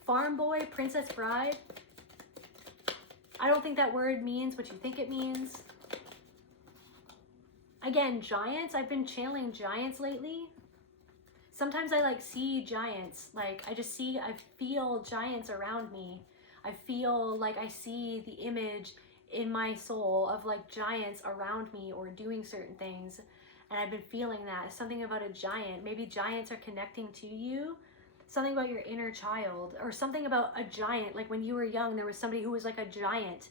Farm boy, princess bride. I don't think that word means what you think it means. Again, giants. I've been channeling giants lately. Sometimes I like see giants. Like I feel giants around me. I feel like I see the image in my soul of like giants around me or doing certain things. And I've been feeling that. Something about a giant. Maybe giants are connecting to you. Something about your inner child, or something about a giant. Like when you were young, there was somebody who was like a giant.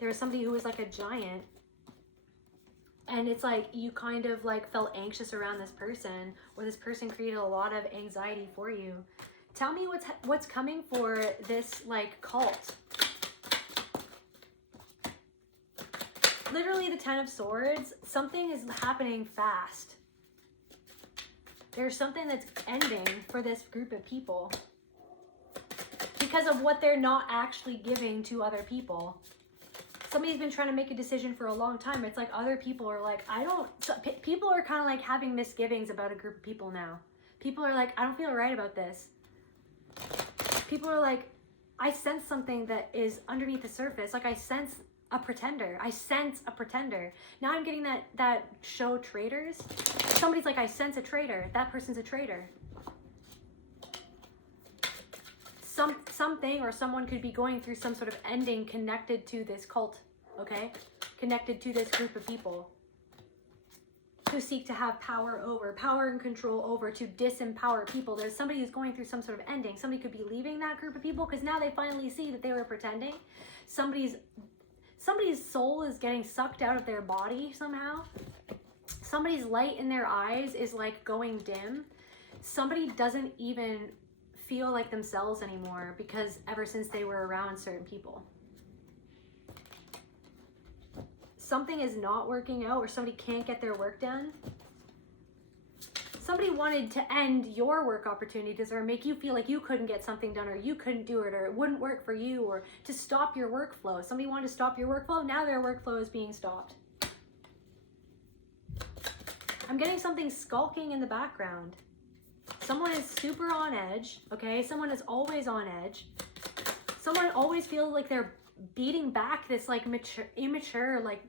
There was somebody who was like a giant. And it's like you kind of like felt anxious around this person, or this person created a lot of anxiety for you. Tell me what's coming for this like cult. Literally the 10 of Swords. Something is happening fast. There's something that's ending for this group of people because of what they're not actually giving to other people. Somebody's been trying to make a decision for a long time. It's like other people are like, people are kind of like having misgivings about a group of people now. People are like, I don't feel right about this. People are like, I sense something that is underneath the surface. Like I sense a pretender. I sense a pretender. Now I'm getting that show Traitors. Somebody's like, I sense a traitor. That person's a traitor. Something or someone could be going through some sort of ending connected to this cult, okay? Connected to this group of people who seek to have power and control over, to disempower people. There's somebody who's going through some sort of ending. Somebody could be leaving that group of people because now they finally see that they were pretending. Somebody's soul is getting sucked out of their body somehow. Somebody's light in their eyes is like going dim. Somebody doesn't even feel like themselves anymore because ever since they were around certain people. Something is not working out, or somebody can't get their work done. Somebody wanted to end your work opportunities or make you feel like you couldn't get something done, or you couldn't do it, or it wouldn't work for you, or to stop your workflow. Somebody wanted to stop your workflow. Now their workflow is being stopped. I'm getting something skulking in the background. Someone is super on edge, okay? Someone is always on edge. Someone always feels like they're beating back this like immature like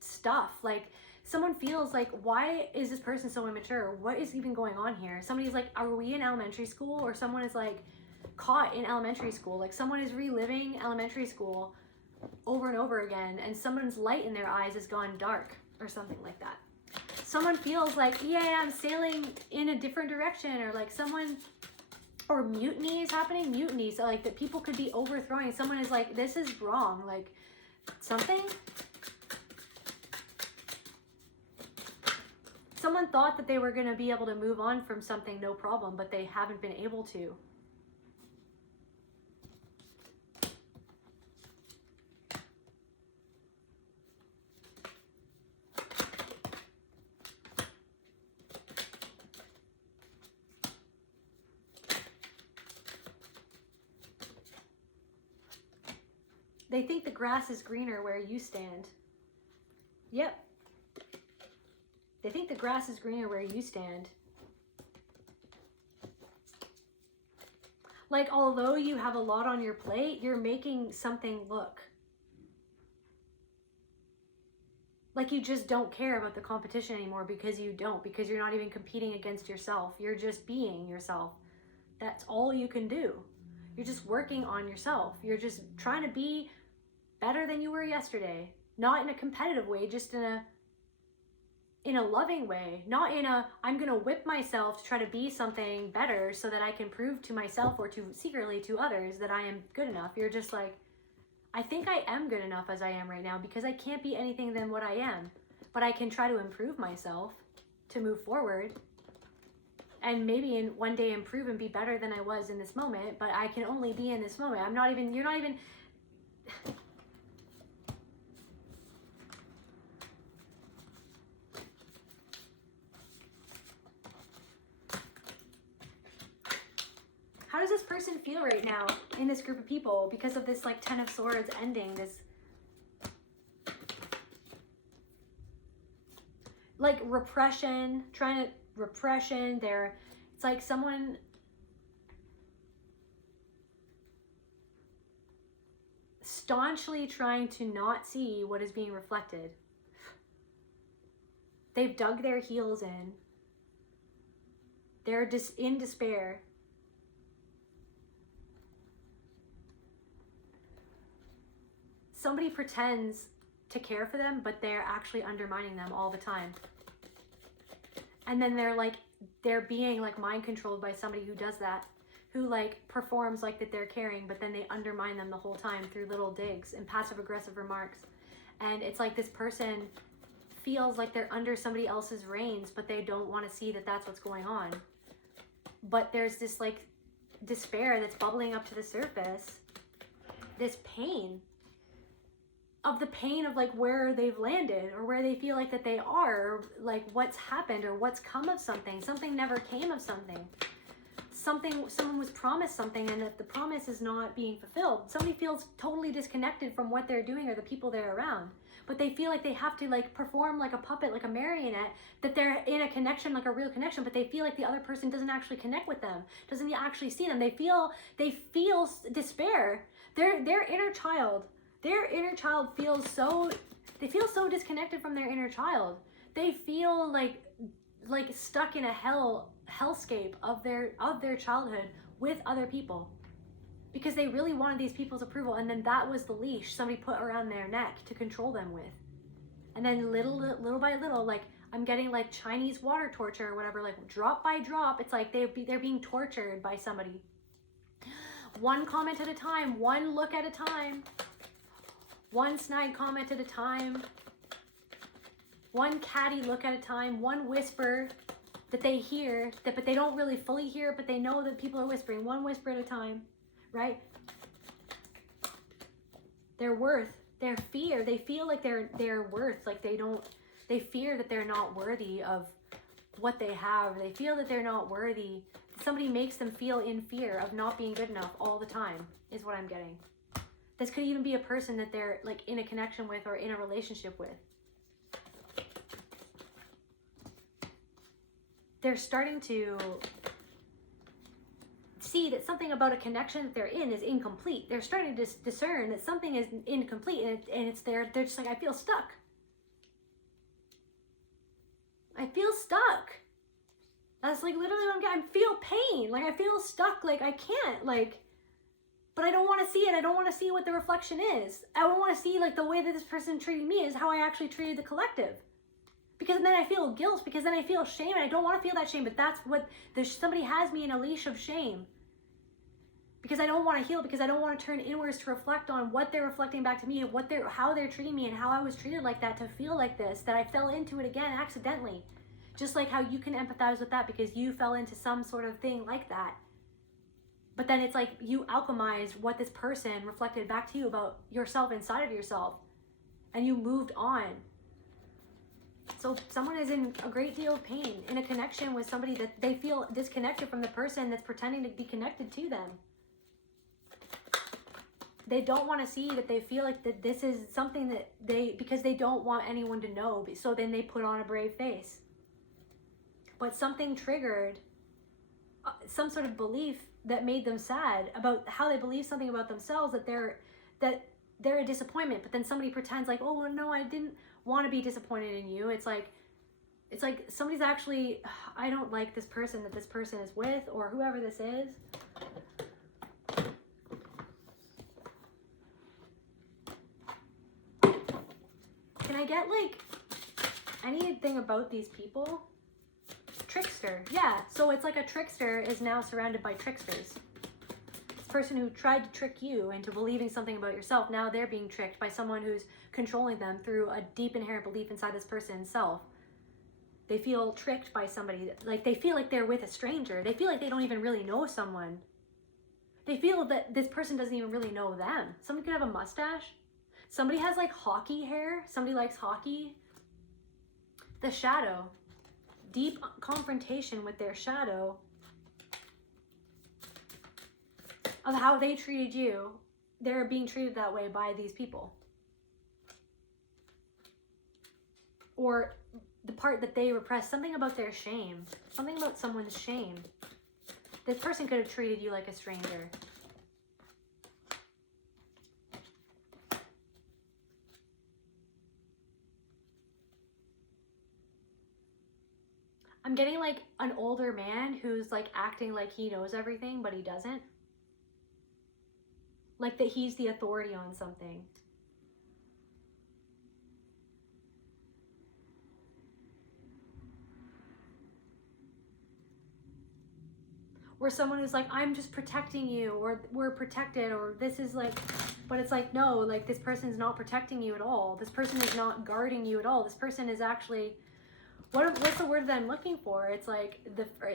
stuff. Like someone feels like, why is this person so immature? What is even going on here? Somebody's like, are we in elementary school? Or someone is like caught in elementary school. Like someone is reliving elementary school over and over again, and someone's light in their eyes has gone dark or something like that. Someone feels like, yeah, I'm sailing in a different direction, or like someone, or mutiny is happening. Mutiny, so like that people could be overthrowing. Someone is like, this is wrong, like something. Someone thought that they were going to be able to move on from something, no problem, but they haven't been able to. They think the grass is greener where you stand. Yep. They think the grass is greener where you stand. Like, although you have a lot on your plate, you're making something look like you just don't care about the competition anymore, because you don't, because you're not even competing against yourself. You're just being yourself. That's all you can do. You're just working on yourself. You're just trying to be better than you were yesterday. not in a competitive way, just in a loving way, not in a, I'm going to whip myself to try to be something better so that I can prove to myself or to secretly to others that I am good enough. You're just like, I think I am good enough as I am right now because I can't be anything than what I am, but I can try to improve myself to move forward and maybe in one day improve and be better than I was in this moment, but I can only be in this moment. You're not even, how does this person feel right now in this group of people because of this like 10 of Swords ending, this like repression, it's like someone staunchly trying to not see what is being reflected. They've dug their heels in. They're just in despair. Somebody pretends to care for them, but they're actually undermining them all the time. And then they're being like mind controlled by somebody who does that, who like performs like that they're caring, but then they undermine them the whole time through little digs and passive aggressive remarks. And it's like this person feels like they're under somebody else's reins, but they don't want to see that that's what's going on. But there's this like despair that's bubbling up to the surface, this pain of the pain of like where they've landed or where they feel like that they are, or like what's happened or what's come of something. Something never came of something. Someone was promised something, and if the promise is not being fulfilled, somebody feels totally disconnected from what they're doing or the people they're around. But they feel like they have to like perform like a puppet, like a marionette, that they're in a connection, like a real connection, but they feel like the other person doesn't actually connect with them, doesn't actually see them. They feel despair. Their inner child feels so disconnected from their inner child. They feel like stuck in a hellscape of their childhood with other people, because they really wanted these people's approval, and then that was the leash somebody put around their neck to control them with. And then little by little, like I'm getting like Chinese water torture or whatever, like drop by drop, it's like they're being tortured by somebody. One comment at a time, one look at a time, one snide comment at a time, one catty look at a time, one whisper that they hear, but they don't really fully hear, but they know that people are whispering, one whisper at a time, right? Their worth, their fear, they feel like their worth, like they fear that they're not worthy of what they have. They feel that they're not worthy. Somebody makes them feel in fear of not being good enough all the time, is what I'm getting. This could even be a person that they're like in a connection with or in a relationship with. They're starting to see that something about a connection that they're in is incomplete. They're starting to discern that something is incomplete, and they're just like, I feel stuck. I feel stuck. That's like literally what I'm getting. I feel pain. Like I feel stuck. Like I can't, like, but I don't want to see it. I don't want to see what the reflection is. I don't want to see like the way that this person treated me is how I actually treated the collective. Because then I feel guilt, because then I feel shame, and I don't want to feel that shame, but that's what, somebody has me in a leash of shame. Because I don't want to heal, because I don't want to turn inwards to reflect on what they're reflecting back to me, how they're treating me, and how I was treated like that to feel like this, that I fell into it again accidentally. Just like how you can empathize with that because you fell into some sort of thing like that. But then it's like you alchemize what this person reflected back to you about yourself inside of yourself, and you moved on. So someone is in a great deal of pain, in a connection with somebody that they feel disconnected from the person that's pretending to be connected to them. They don't want to see that they feel like that this is something that because they don't want anyone to know, so then they put on a brave face. But something triggered some sort of belief that made them sad about how they believe something about themselves, that they're a disappointment, but then somebody pretends like, oh no, I didn't want to be disappointed in you. It's like somebody's actually, I don't like this person that this person is with, or whoever this is. I get like anything about these people? Trickster. Yeah, so it's like a trickster is now surrounded by tricksters. This person who tried to trick you into believing something about yourself, now they're being tricked by someone who's controlling them through a deep inherent belief inside this person's self. They feel tricked by somebody, like they feel like they're with a stranger. They feel like they don't even really know someone. They feel that this person doesn't even really know them. Somebody could have a mustache. Somebody has like hockey hair. Somebody likes hockey. The shadow. Deep confrontation with their shadow of how they treated you. They're being treated that way by these people. Or the part that they repress, something about their shame, something about someone's shame. This person could have treated you like a stranger. I'm getting like an older man who's like acting like he knows everything, but he doesn't. Like that he's the authority on something. Or someone who's like, I'm just protecting you, or we're protected, or this is like, but it's like, no, like this person's not protecting you at all. This person is not guarding you at all. This person is actually, what's the word that I'm looking for? It's like,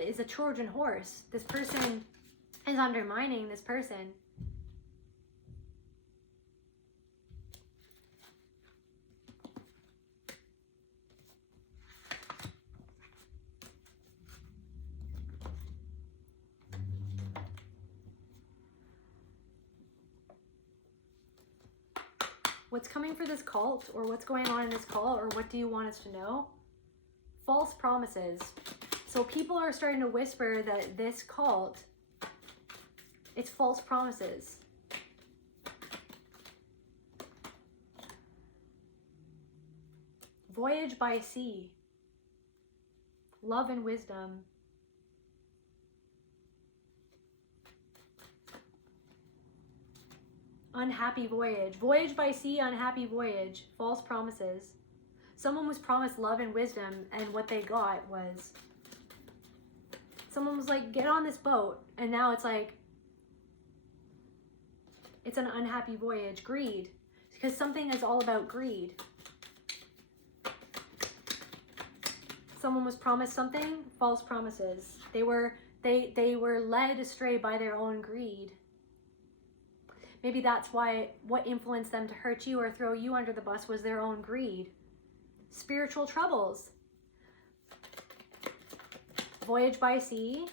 is a Trojan horse. This person is undermining this person. What's coming for this cult, or what's going on in this cult, or what do you want us to know? False promises. So people are starting to whisper that this cult, it's false promises. Voyage by sea. Love and wisdom. Unhappy voyage. Voyage by sea, unhappy voyage. False promises. Someone was promised love and wisdom, and what they got was, someone was like, get on this boat, and now it's like, it's an unhappy voyage. Greed. Because something is all about greed. Someone was promised something, false promises. They were led astray by their own greed. Maybe that's why what influenced them to hurt you or throw you under the bus was their own greed. Spiritual troubles. Voyage by sea.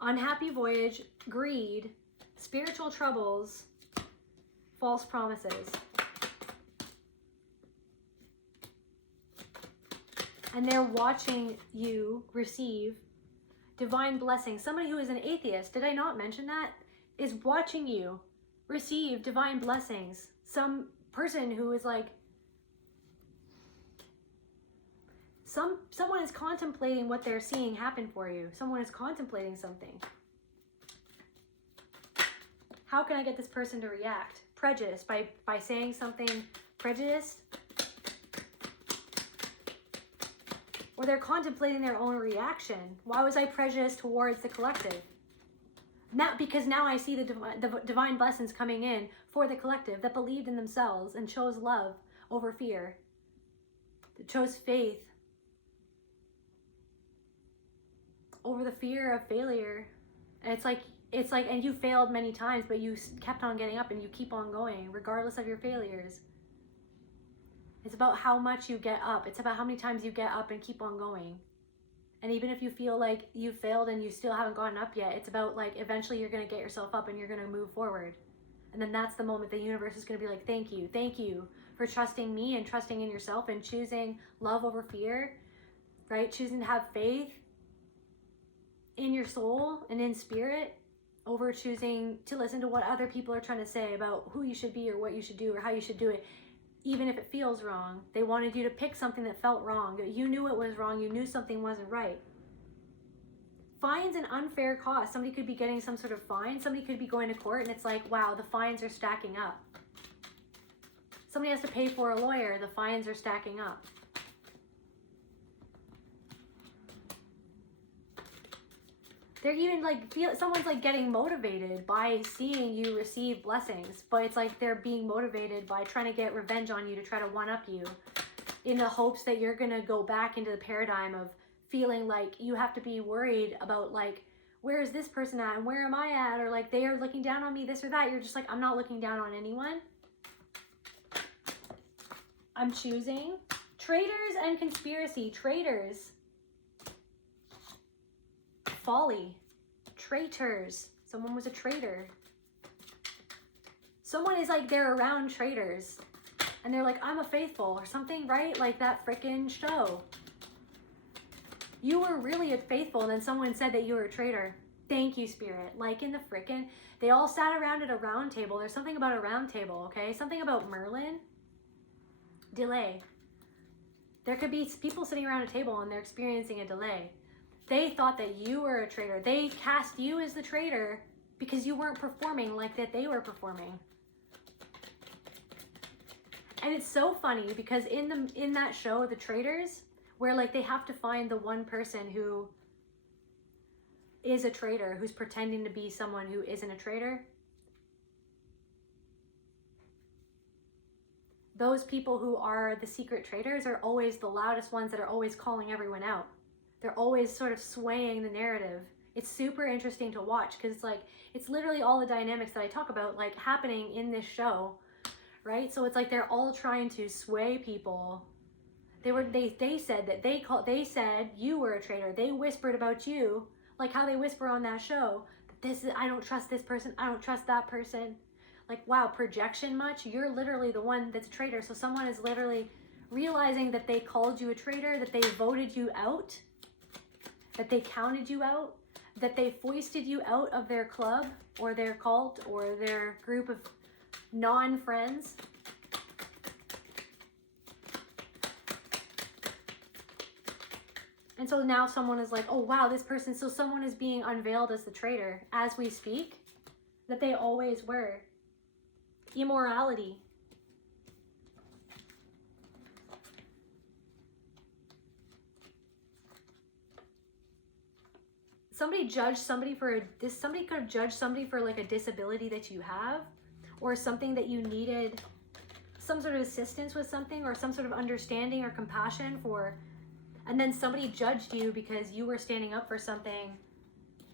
Unhappy voyage. Greed. Spiritual troubles. False promises. And they're watching you receive divine blessings. Somebody who is an atheist, did I not mention that? Is watching you receive divine blessings. Some person who is like, someone is contemplating what they're seeing happen for you. Someone is contemplating something. How can I get this person to react? Prejudice, by saying something prejudiced. Or they're contemplating their own reaction. Why was I prejudiced towards the collective? Not because now I see the divine blessings coming in for the collective that believed in themselves and chose love over fear. That chose faith over the fear of failure. And it's like, and you failed many times, but you kept on getting up and you keep on going regardless of your failures. It's about how much you get up. It's about how many times you get up and keep on going. And even if you feel like you failed and you still haven't gotten up yet, it's about like eventually you're going to get yourself up and you're going to move forward. And then that's the moment the universe is going to be like, thank you for trusting me and trusting in yourself and choosing love over fear, right? Choosing to have faith in your soul and in spirit over choosing to listen to what other people are trying to say about who you should be or what you should do or how you should do it. Even if it feels wrong, they wanted you to pick something that felt wrong. You knew it was wrong. You knew something wasn't right. Fines and unfair costs. Somebody could be getting some sort of fine. Somebody could be going to court and it's like, wow, the fines are stacking up. Somebody has to pay for a lawyer. The fines are stacking up. They're even like, someone's like getting motivated by seeing you receive blessings, but it's like they're being motivated by trying to get revenge on you, to try to one-up you, in the hopes that you're gonna go back into the paradigm of feeling like you have to be worried about like, where is this person at and where am I at? Or like, they are looking down on me, this or that. You're just like, I'm not looking down on anyone. I'm choosing. Traitors and conspiracy. Traitors. Folly. Traitors. Someone was a traitor. Someone is like, they're around traitors. And they're like, I'm a faithful or something, right? Like that frickin' show. You were really a faithful and then someone said that you were a traitor. Thank you, Spirit. Like in the frickin', they all sat around at a round table. There's something about a round table, okay? Something about Merlin. Delay. There could be people sitting around a table and they're experiencing a delay. They thought that you were a traitor. They cast you as the traitor because you weren't performing like that they were performing. And it's so funny because in that show, The Traitors, where like they have to find the one person who is a traitor, who's pretending to be someone who isn't a traitor. Those people who are the secret traitors are always the loudest ones that are always calling everyone out. They're always sort of swaying the narrative. It's super interesting to watch because it's like, it's literally all the dynamics that I talk about like happening in this show, right? So it's like they're all trying to sway people. They said that they said you were a traitor. They whispered about you, like how they whisper on that show. I don't trust this person. I don't trust that person. Like, wow, projection much? You're literally the one that's a traitor. So someone is literally realizing that they called you a traitor, that they voted you out, that they counted you out, that they foisted you out of their club or their cult or their group of non-friends. And so now someone is like, oh wow, this person, so someone is being unveiled as the traitor as we speak, that they always were. Immorality. Somebody judged somebody for somebody could have judged somebody for like a disability that you have, or something that you needed, some sort of assistance with something, or some sort of understanding or compassion for. And then somebody judged you because you were standing up for something,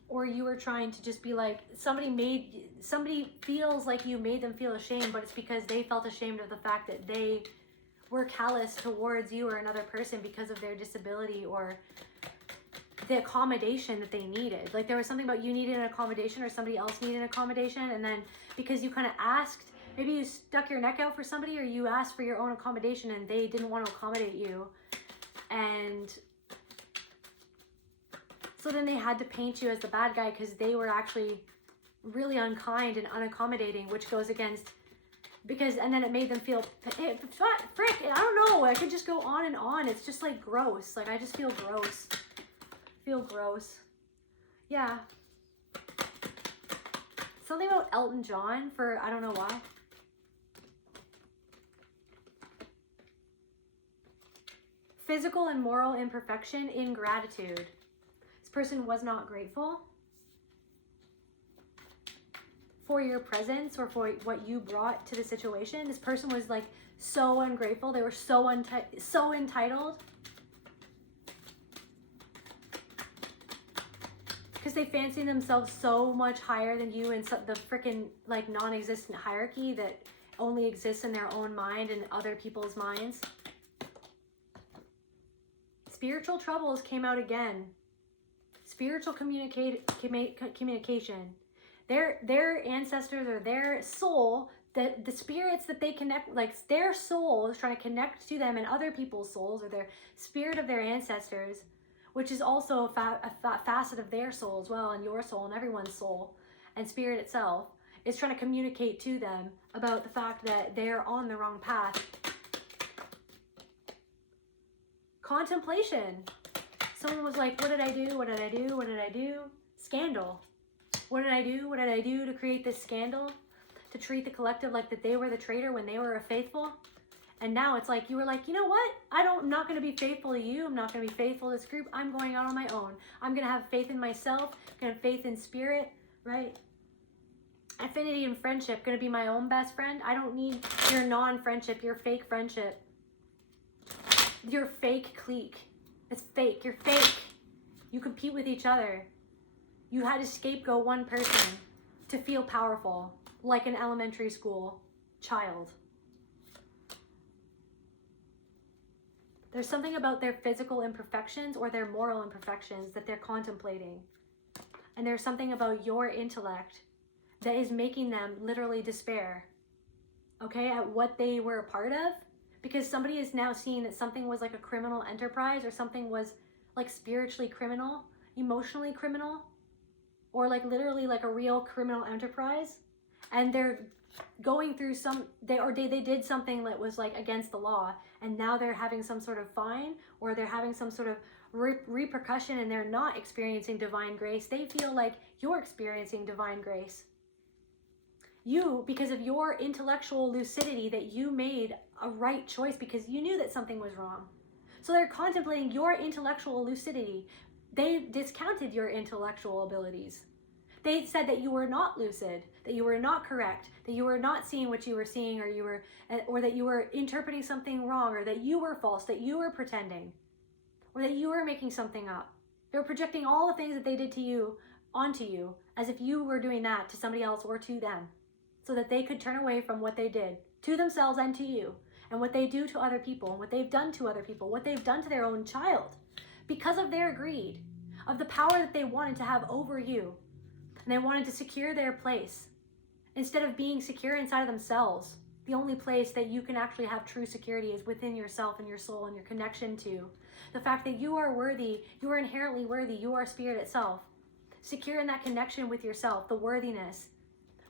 or you were trying to just be like, somebody feels like you made them feel ashamed, but it's because they felt ashamed of the fact that they were callous towards you or another person because of their disability or the accommodation that they needed. Like there was something about you needed an accommodation or somebody else needed an accommodation, and then because you kind of asked, maybe you stuck your neck out for somebody or you asked for your own accommodation and they didn't want to accommodate you. And so then they had to paint you as the bad guy because they were actually really unkind and unaccommodating, which goes against, and then it made them feel, frick, I don't know, I could just go on and on. It's just like gross. Like I just feel gross. Yeah. Something about Elton John for, I don't know why. Physical and moral imperfection, ingratitude. This person was not grateful for your presence or for what you brought to the situation. This person was like so ungrateful. They were so entitled. Because they fancy themselves so much higher than you in the freaking like non-existent hierarchy that only exists in their own mind and other people's minds. Spiritual troubles came out again. Spiritual communication. Their ancestors or their soul, the spirits that they connect, like their soul is trying to connect to them and other people's souls, or their spirit of their ancestors, which is also a facet of their soul as well, and your soul and everyone's soul and spirit itself, is trying to communicate to them about the fact that they're on the wrong path. Contemplation. Someone was like, what did I do? What did I do? What did I do? Scandal. What did I do? What did I do to create this scandal? to treat the collective like that they were the traitor when they were faithful. And now it's like, you were like, you know what? I'm not going to be faithful to you. I'm not going to be faithful to this group. I'm going out on my own. I'm going to have faith in myself, going to have faith in spirit, right? Affinity and friendship, going to be my own best friend. I don't need your non-friendship, your fake friendship. Your fake clique. It's fake. You're fake. You compete with each other. You had to scapegoat one person to feel powerful, like an elementary school child. There's something about their physical imperfections or their moral imperfections that they're contemplating. And there's something about your intellect that is making them literally despair, okay, at what they were a part of. Because somebody is now seeing that something was like a criminal enterprise, or something was like spiritually criminal, emotionally criminal, or like literally like a real criminal enterprise. And they're going through they did something that was like against the law, and now they're having some sort of fine, or they're having some sort of repercussion, and they're not experiencing divine grace. They feel like you're experiencing divine grace. You, because of your intellectual lucidity, that you made a right choice because you knew that something was wrong. So they're contemplating your intellectual lucidity. They discounted your intellectual abilities. They said that you were not lucid, that you were not correct, that you were not seeing what you were seeing, or that you were interpreting something wrong, or that you were false, that you were pretending, or that you were making something up. They were projecting all the things that they did to you onto you, as if you were doing that to somebody else or to them, so that they could turn away from what they did to themselves and to you, and what they do to other people, and what they've done to other people, what they've done to their own child, because of their greed, of the power that they wanted to have over you. And they wanted to secure their place instead of being secure inside of themselves. The only place that you can actually have true security is within yourself and your soul and your connection to the fact that you are worthy, you are inherently worthy, you are spirit itself. Secure in that connection with yourself, the worthiness,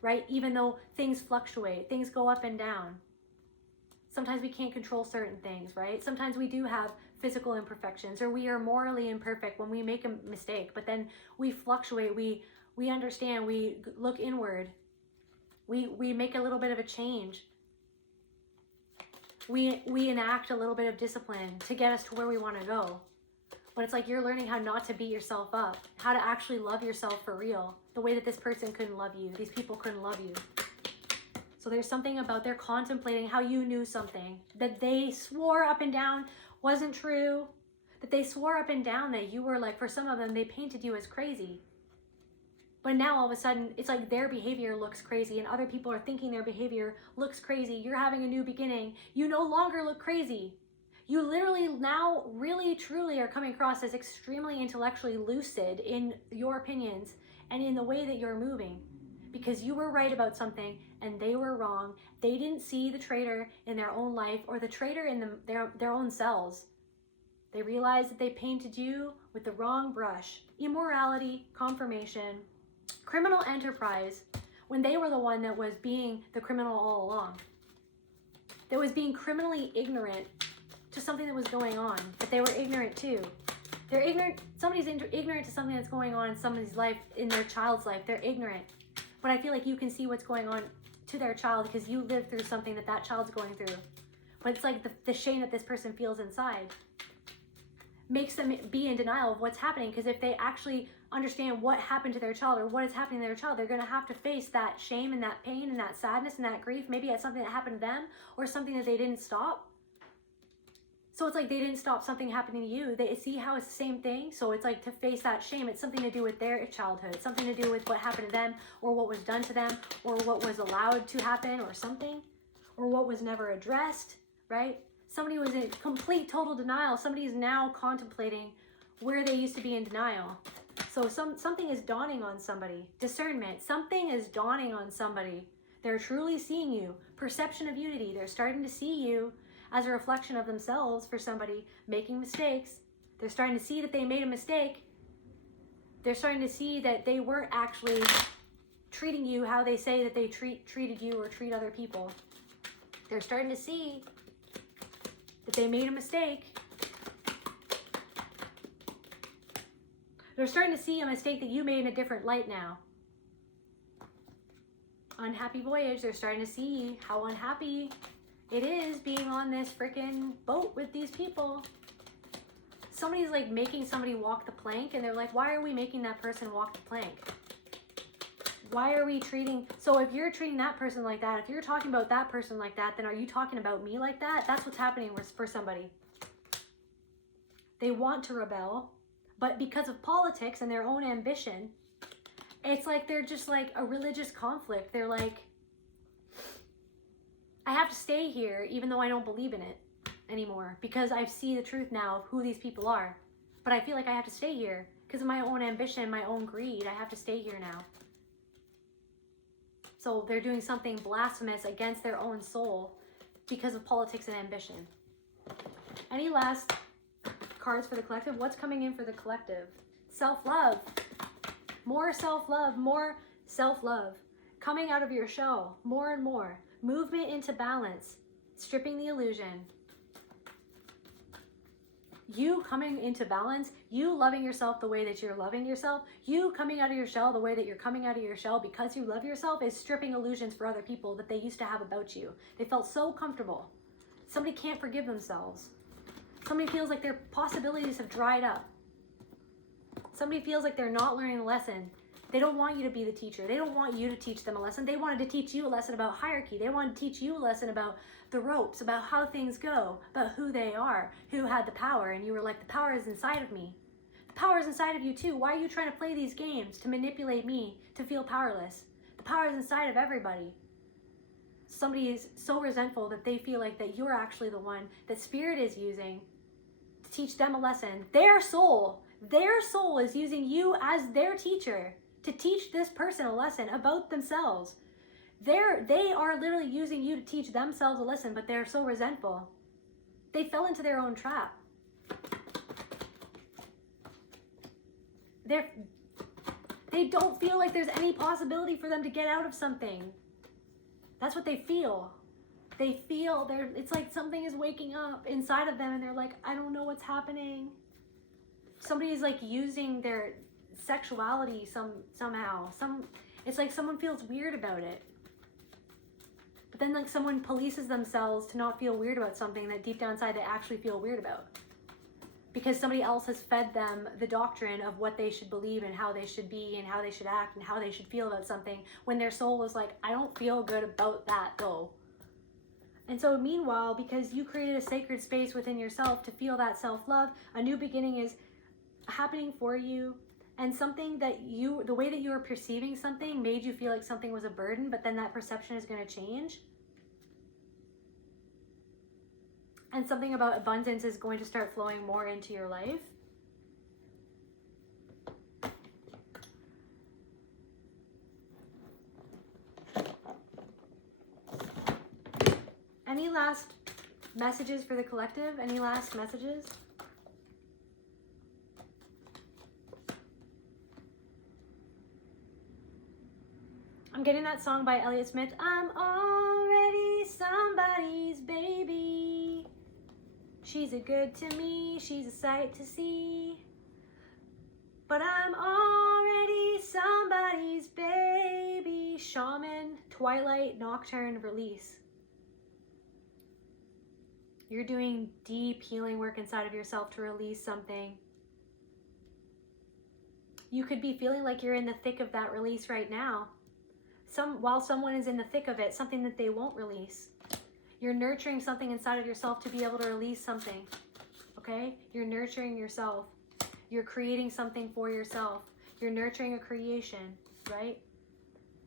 right? Even though things fluctuate, things go up and down. Sometimes we can't control certain things, right? Sometimes we do have physical imperfections, or we are morally imperfect when we make a mistake, but then we fluctuate, we understand, we look inward, we make a little bit of a change. We enact a little bit of discipline to get us to where we want to go. But it's like you're learning how not to beat yourself up, how to actually love yourself for real, the way that this person couldn't love you, these people couldn't love you. So there's something about they're contemplating how you knew something that they swore up and down wasn't true, that they swore up and down that you were like, for some of them, they painted you as crazy. But now all of a sudden, it's like their behavior looks crazy, and other people are thinking their behavior looks crazy. You're having a new beginning. You no longer look crazy. You literally now really, truly are coming across as extremely intellectually lucid in your opinions and in the way that you're moving. Because you were right about something and they were wrong. They didn't see the traitor in their own life or the traitor in their own selves. They realized that they painted you with the wrong brush. Immorality, confirmation, criminal enterprise, when they were the one that was being the criminal all along. That was being criminally ignorant to something that was going on, that they were ignorant to. They're ignorant, somebody's ignorant to something that's going on in somebody's life, in their child's life. They're ignorant. But I feel like you can see what's going on to their child because you lived through something that that child's going through. But it's like the shame that this person feels inside makes them be in denial of what's happening, because if they actually understand what happened to their child or what is happening to their child, they're going to have to face that shame and that pain and that sadness and that grief, maybe at something that happened to them or something that they didn't stop. So it's like they didn't stop something happening to you. They see how it's the same thing. So it's like to face that shame, it's something to do with their childhood. It's something to do with what happened to them or what was done to them or what was allowed to happen or something, or what was never addressed, right? Somebody was in complete, total denial. Somebody is now contemplating where they used to be in denial. So something is dawning on somebody. Discernment. Something is dawning on somebody. They're truly seeing you. Perception of unity. They're starting to see you as a reflection of themselves for somebody making mistakes. They're starting to see that they made a mistake. They're starting to see that they weren't actually treating you how they say that they treated you or treat other people. They're starting to see that they made a mistake. They're starting to see a mistake that you made in a different light now. unhappy voyage. They're starting to see how unhappy it is being on this freaking boat with these people. Somebody's like making somebody walk the plank, and they're like, why are we making that person walk the plank? Why are we treating, so if you're treating that person like that, if you're talking about that person like that, then are you talking about me like that? That's what's happening for somebody. They want to rebel, but because of politics and their own ambition, it's like they're just like a religious conflict. They're like, I have to stay here even though I don't believe in it anymore, because I see the truth now of who these people are. But I feel like I have to stay here because of my own ambition, my own greed. I have to stay here now. So they're doing something blasphemous against their own soul because of politics and ambition. Any last cards for the collective? What's coming in for the collective? Self-love. More self-love. More self-love. Coming out of your shell. More and more. Movement into balance. Stripping the illusion. You coming into balance, you loving yourself the way that you're loving yourself, you coming out of your shell the way that you're coming out of your shell because you love yourself is stripping illusions for other people that they used to have about you. They felt so comfortable. Somebody can't forgive themselves. Somebody feels like their possibilities have dried up. Somebody feels like they're not learning a lesson. They don't want you to be the teacher. They don't want you to teach them a lesson. They wanted to teach you a lesson about hierarchy. They wanted to teach you a lesson about the ropes, about how things go, about who they are, who had the power. And you were like, the power is inside of me. The power is inside of you too. Why are you trying to play these games to manipulate me to feel powerless? The power is inside of everybody. Somebody is so resentful that they feel like that you're actually the one that spirit is using to teach them a lesson. Their soul is using you as their teacher to teach this person a lesson about themselves. They are literally using you to teach themselves a lesson, but they're so resentful. They fell into their own trap. They don't feel like there's any possibility for them to get out of something. That's what they feel. They feel it's like something is waking up inside of them and they're like, I don't know what's happening. Somebody is like using their sexuality somehow. It's like someone feels weird about it. But then like someone polices themselves to not feel weird about something that deep down inside they actually feel weird about. Because somebody else has fed them the doctrine of what they should believe and how they should be and how they should act and how they should feel about something, when their soul was like, I don't feel good about that though. And so meanwhile, because you created a sacred space within yourself to feel that self-love, a new beginning is happening for you. And something that the way that you were perceiving something made you feel like something was a burden, but then that perception is going to change. And something about abundance is going to start flowing more into your life. Any last messages for the collective? Any last messages? I'm getting that song by Elliott Smith. I'm already somebody's baby. She's a good to me. She's a sight to see. But I'm already somebody's baby. Shaman, Twilight, Nocturne, release. You're doing deep healing work inside of yourself to release something. You could be feeling like you're in the thick of that release right now. While someone is in the thick of it, something that they won't release. You're nurturing something inside of yourself to be able to release something. Okay? You're nurturing yourself. You're creating something for yourself. You're nurturing a creation, right?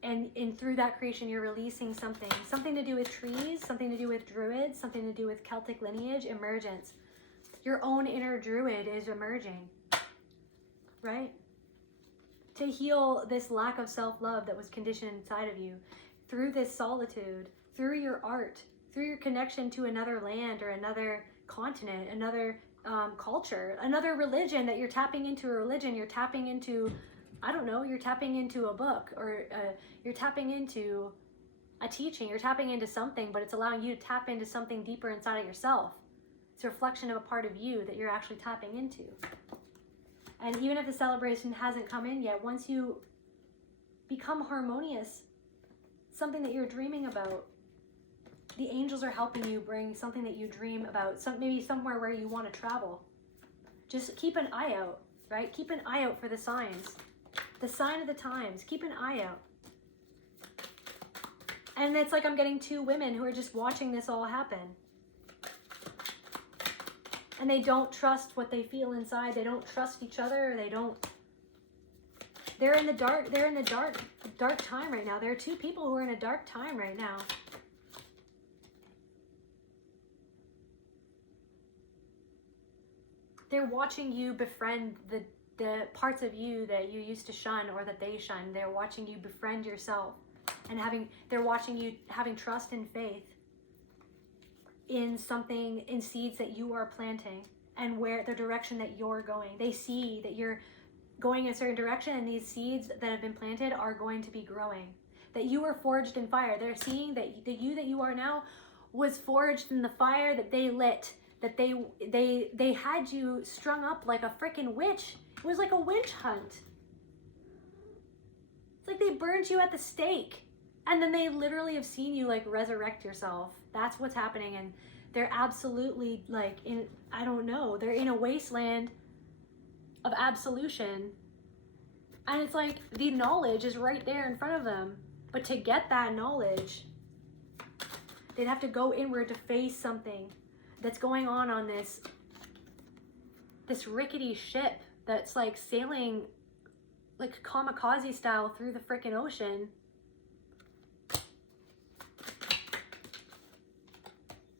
And through that creation, you're releasing something. Something to do with trees, something to do with druids, something to do with Celtic lineage, emergence. Your own inner druid is emerging, right? To heal this lack of self-love that was conditioned inside of you through this solitude, through your art, through your connection to another land or another continent, another culture, another religion that you're tapping into. A religion, you're tapping into, I don't know, you're tapping into a book, or you're tapping into a teaching, you're tapping into something, but it's allowing you to tap into something deeper inside of yourself. It's a reflection of a part of you that you're actually tapping into. And even if the celebration hasn't come in yet, once you become harmonious, something that you're dreaming about. The angels are helping you bring something that you dream about, maybe somewhere where you want to travel. Just keep an eye out, right? Keep an eye out for the signs. The sign of the times. Keep an eye out. And it's like I'm getting two women who are just watching this all happen. And they don't trust what they feel inside. They don't trust each other. They're in the dark time right now. There are two people who are in a dark time right now. They're watching you befriend the parts of you that you used to shun or that they shun. They're watching you befriend yourself, and they're watching you having trust and faith in something, in seeds that you are planting and where the direction that you're going. They see that you're going in a certain direction, and these seeds that have been planted are going to be growing. That you were forged in fire. They're seeing that the you that you are now was forged in the fire that they lit. That they had you strung up like a freaking witch. It was like a witch hunt. It's like they burned you at the stake. And then they literally have seen you like resurrect yourself. That's what's happening. And they're absolutely like I don't know, they're in a wasteland of absolution. And it's like the knowledge is right there in front of them. But to get that knowledge, they'd have to go inward to face something that's going on this rickety ship that's like sailing like kamikaze style through the freaking ocean.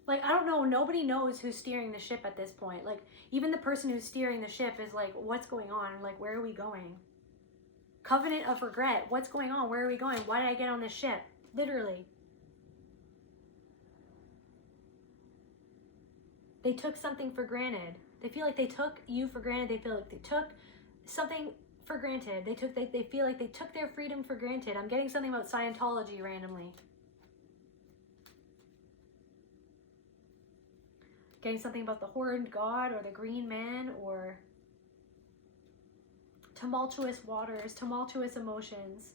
Like, I don't know, nobody knows who's steering the ship at this point. Like, even the person who's steering the ship is like, what's going on? Like, where are we going? Covenant of regret. What's going on? Where are we going? Why did I get on this ship? Literally. They took something for granted. They feel like they took you for granted. They feel like they took something for granted. They feel like they took their freedom for granted. I'm getting something about Scientology randomly. Getting something about the horned god or the green man or tumultuous waters, tumultuous emotions.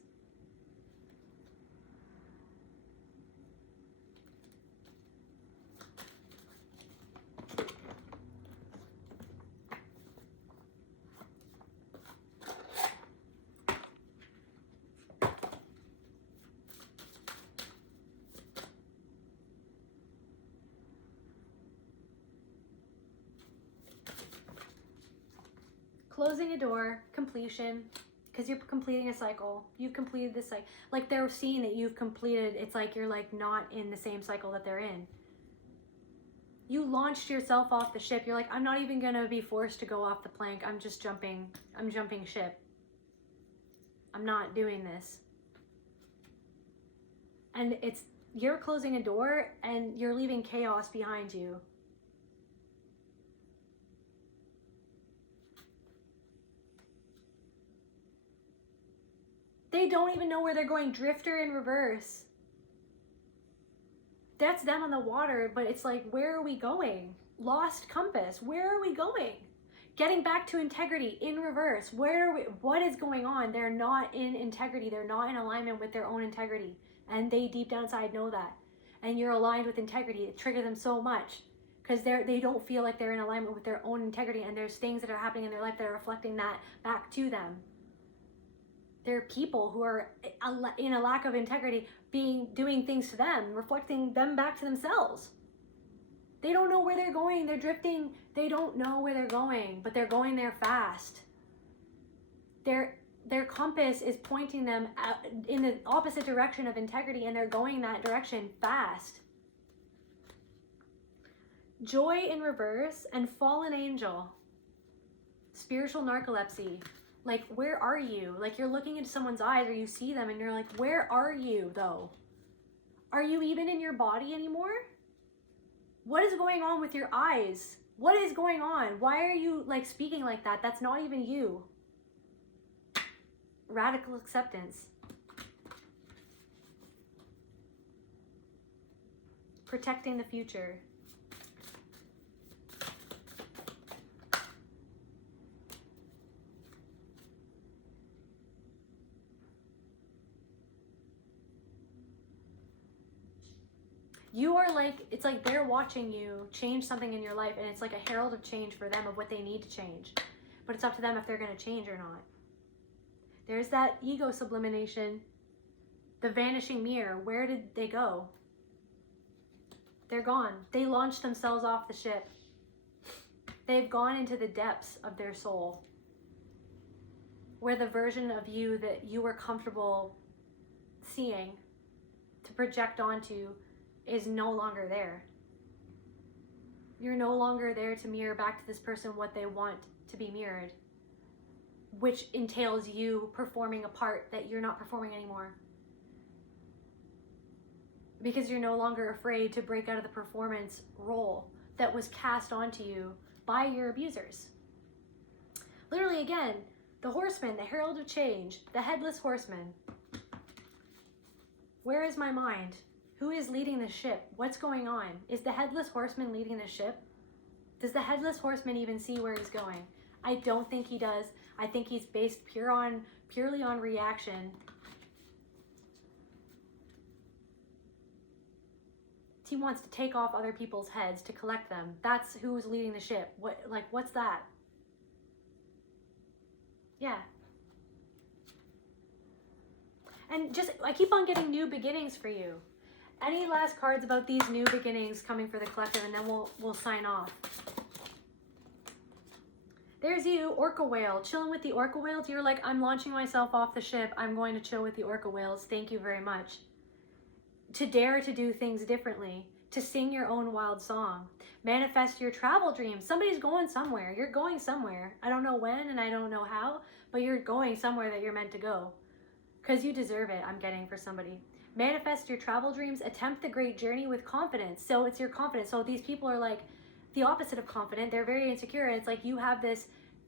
Closing a door, completion, because you're completing a cycle. You've completed this cycle. Like they're seeing that you've completed, it's like you're like not in the same cycle that they're in. You launched yourself off the ship. You're like, I'm not even gonna be forced to go off the plank. I'm just jumping. I'm jumping ship. I'm not doing this. And you're closing a door and you're leaving chaos behind you. They don't even know where they're going. Drifter in reverse. That's them on the water, but it's like, where are we going? Lost compass. Where are we going? Getting back to integrity in reverse. What is going on? They're not in integrity. They're not in alignment with their own integrity. And they deep down inside know that. And you're aligned with integrity. It triggers them so much because they don't feel like they're in alignment with their own integrity. And there's things that are happening in their life that are reflecting that back to them. There are people who are in a lack of integrity doing things to them, reflecting them back to themselves. They don't know where they're going. They're drifting. They don't know where they're going, but they're going there fast. Their compass is pointing them in the opposite direction of integrity, and they're going that direction fast. Joy in reverse and fallen angel. Spiritual narcolepsy. Like, where are you? Like, you're looking into someone's eyes or you see them and you're like, where are you, though? Are you even in your body anymore? What is going on with your eyes? What is going on? Why are you, like, speaking like that? That's not even you. Radical acceptance. Protecting the future. You are like, it's like they're watching you change something in your life, and it's like a herald of change for them of what they need to change. But it's up to them if they're going to change or not. There's that ego sublimation, the vanishing mirror. Where did they go? They're gone. They launched themselves off the ship. They've gone into the depths of their soul, where the version of you that you were comfortable seeing to project onto is no longer there. You're no longer there to mirror back to this person what they want to be mirrored, which entails you performing a part that you're not performing anymore. Because you're no longer afraid to break out of the performance role that was cast onto you by your abusers. Literally, again, the horseman, the herald of change, the headless horseman. Where is my mind? Who is leading the ship? What's going on? Is the headless horseman leading the ship? Does the headless horseman even see where he's going? I don't think he does. I think he's based purely on reaction. He wants to take off other people's heads to collect them. That's who's leading the ship. What's that? Yeah. And just, I keep on getting new beginnings for you. Any last cards about these new beginnings coming for the collective, and then we'll sign off. There's you, orca whale, chilling with the orca whales. You're like, I'm launching myself off the ship. I'm going to chill with the orca whales. Thank you very much. To dare to do things differently, to sing your own wild song, manifest your travel dreams. Somebody's going somewhere. You're going somewhere. I don't know when and I don't know how, but you're going somewhere that you're meant to go. Because you deserve it, I'm getting for somebody. Manifest your travel dreams, attempt the great journey with confidence. So it's your confidence. So these people are like the opposite of confident. They're very insecure. It's like you have this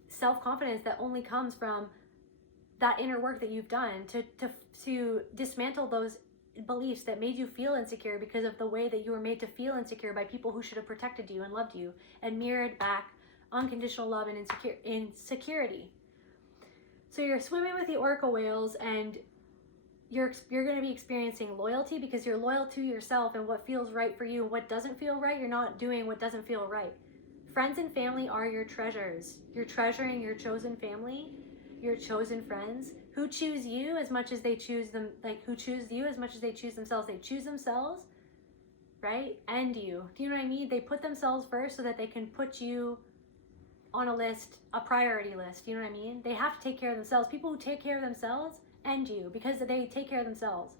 self-confidence that only comes from that inner work that you've done to dismantle those beliefs that made you feel insecure because of the way that you were made to feel insecure by people who should have protected you and loved you and mirrored back unconditional love and insecurity. So you're swimming with the orca whales, and you're going to be experiencing loyalty because you're loyal to yourself and what feels right for you. And what doesn't feel right, you're not doing what doesn't feel right. Friends and family are your treasures. You're treasuring your chosen family, your chosen friends, who choose you as much as they choose them, like who choose you as much as they choose themselves. They choose themselves, right? And you. Do you know what I mean? They put themselves first so that they can put you on a list, a priority list. You know what I mean? They have to take care of themselves. People who take care of themselves and you, because they take care of themselves.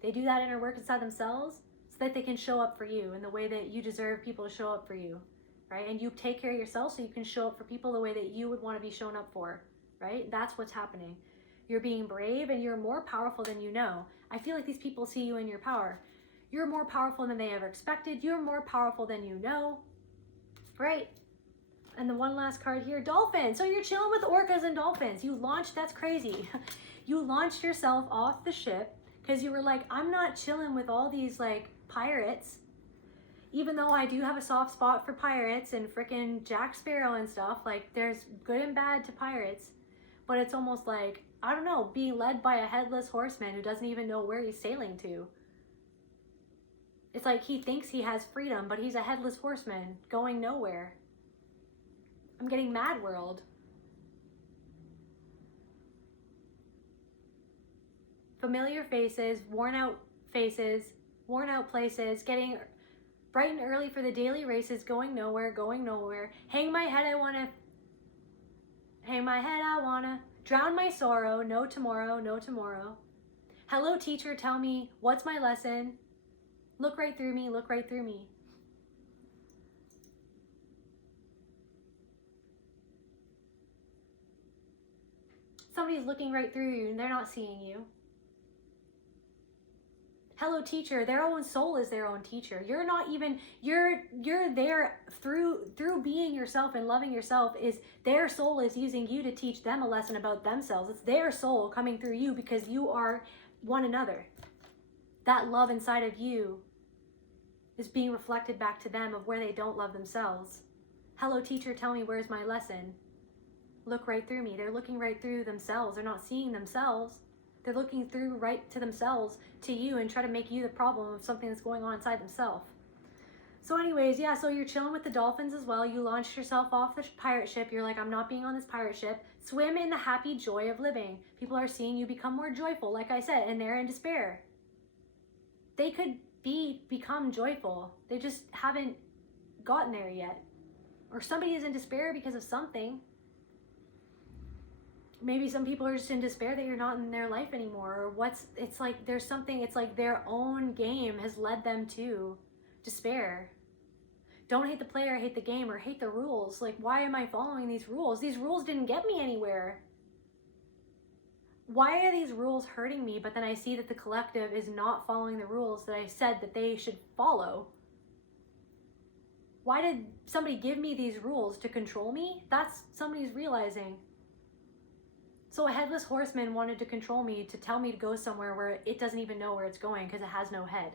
They do that inner work inside themselves so that they can show up for you in the way that you deserve people to show up for you, right? And you take care of yourself so you can show up for people the way that you would want to be shown up for, right? That's what's happening. You're being brave and you're more powerful than you know. I feel like these people see you in your power. You're more powerful than they ever expected. You're more powerful than you know, right? And the one last card here, dolphin. So you're chilling with orcas and dolphins. You launched, that's crazy. You launched yourself off the ship because you were like, I'm not chilling with all these like pirates. Even though I do have a soft spot for pirates and frickin' Jack Sparrow and stuff, like there's good and bad to pirates. But it's almost like, I don't know, being led by a headless horseman who doesn't even know where he's sailing to. It's like he thinks he has freedom, but he's a headless horseman going nowhere. I'm getting Mad World. Familiar faces, worn out places, getting bright and early for the daily races, going nowhere. Hang my head, I wanna. Drown my sorrow, no tomorrow. Hello teacher, tell me, what's my lesson? Look right through me. Somebody's looking right through you and they're not seeing you. Hello teacher, their own soul is their own teacher. You're not even, you're there through being yourself and loving yourself. Is their soul is using you to teach them a lesson about themselves. It's their soul coming through you because you are one another. That love inside of you is being reflected back to them of where they don't love themselves. Hello teacher, tell me, where's my lesson? Look right through me. They're looking right through themselves. They're not seeing themselves. They're looking through right to themselves, to you, and try to make you the problem of something that's going on inside themselves. So anyways, yeah, so you're chilling with the dolphins as well. You launched yourself off the pirate ship. You're like, I'm not being on this pirate ship. Swim in the happy joy of living. People are seeing you become more joyful, like I said, and they're in despair. They could become joyful. They just haven't gotten there yet. Or somebody is in despair because of something. Maybe some people are just in despair that you're not in their life anymore. Or it's like there's something, it's like their own game has led them to despair. Don't hate the player, hate the game, or hate the rules. Like, why am I following these rules? These rules didn't get me anywhere. Why are these rules hurting me? But then I see that the collective is not following the rules that I said that they should follow. Why did somebody give me these rules to control me? That's somebody's realizing. So a headless horseman wanted to control me, to tell me to go somewhere where it doesn't even know where it's going because it has no head.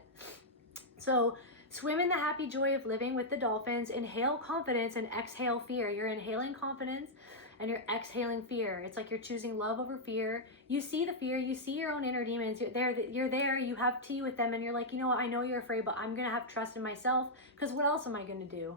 So swim in the happy joy of living with the dolphins. Inhale confidence and exhale fear. You're inhaling confidence and you're exhaling fear. It's like you're choosing love over fear. You see the fear. You see your own inner demons. You're there. You have tea with them and you're like, you know what? I know you're afraid, but I'm going to have trust in myself because what else am I going to do?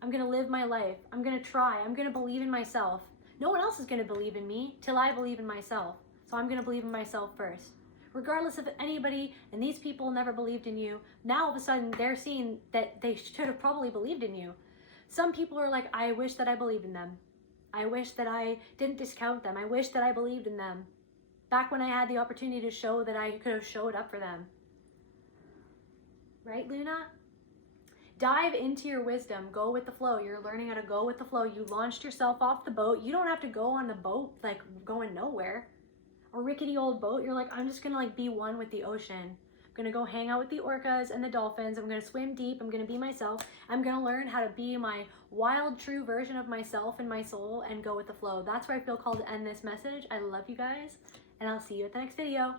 I'm going to live my life. I'm going to try. I'm going to believe in myself. No one else is going to believe in me till I believe in myself. So I'm going to believe in myself first. Regardless of anybody, and these people never believed in you, now all of a sudden they're seeing that they should have probably believed in you. Some people are like, I wish that I believed in them. I wish that I didn't discount them. I wish that I believed in them. Back when I had the opportunity to show that I could have showed up for them. Right, Luna? Dive into your wisdom. Go with the flow. You're learning how to go with the flow. You launched yourself off the boat. You don't have to go on the boat like going nowhere. A rickety old boat. You're like, I'm just going to like be one with the ocean. I'm going to go hang out with the orcas and the dolphins. I'm going to swim deep. I'm going to be myself. I'm going to learn how to be my wild, true version of myself and my soul and go with the flow. That's where I feel called to end this message. I love you guys and I'll see you at the next video.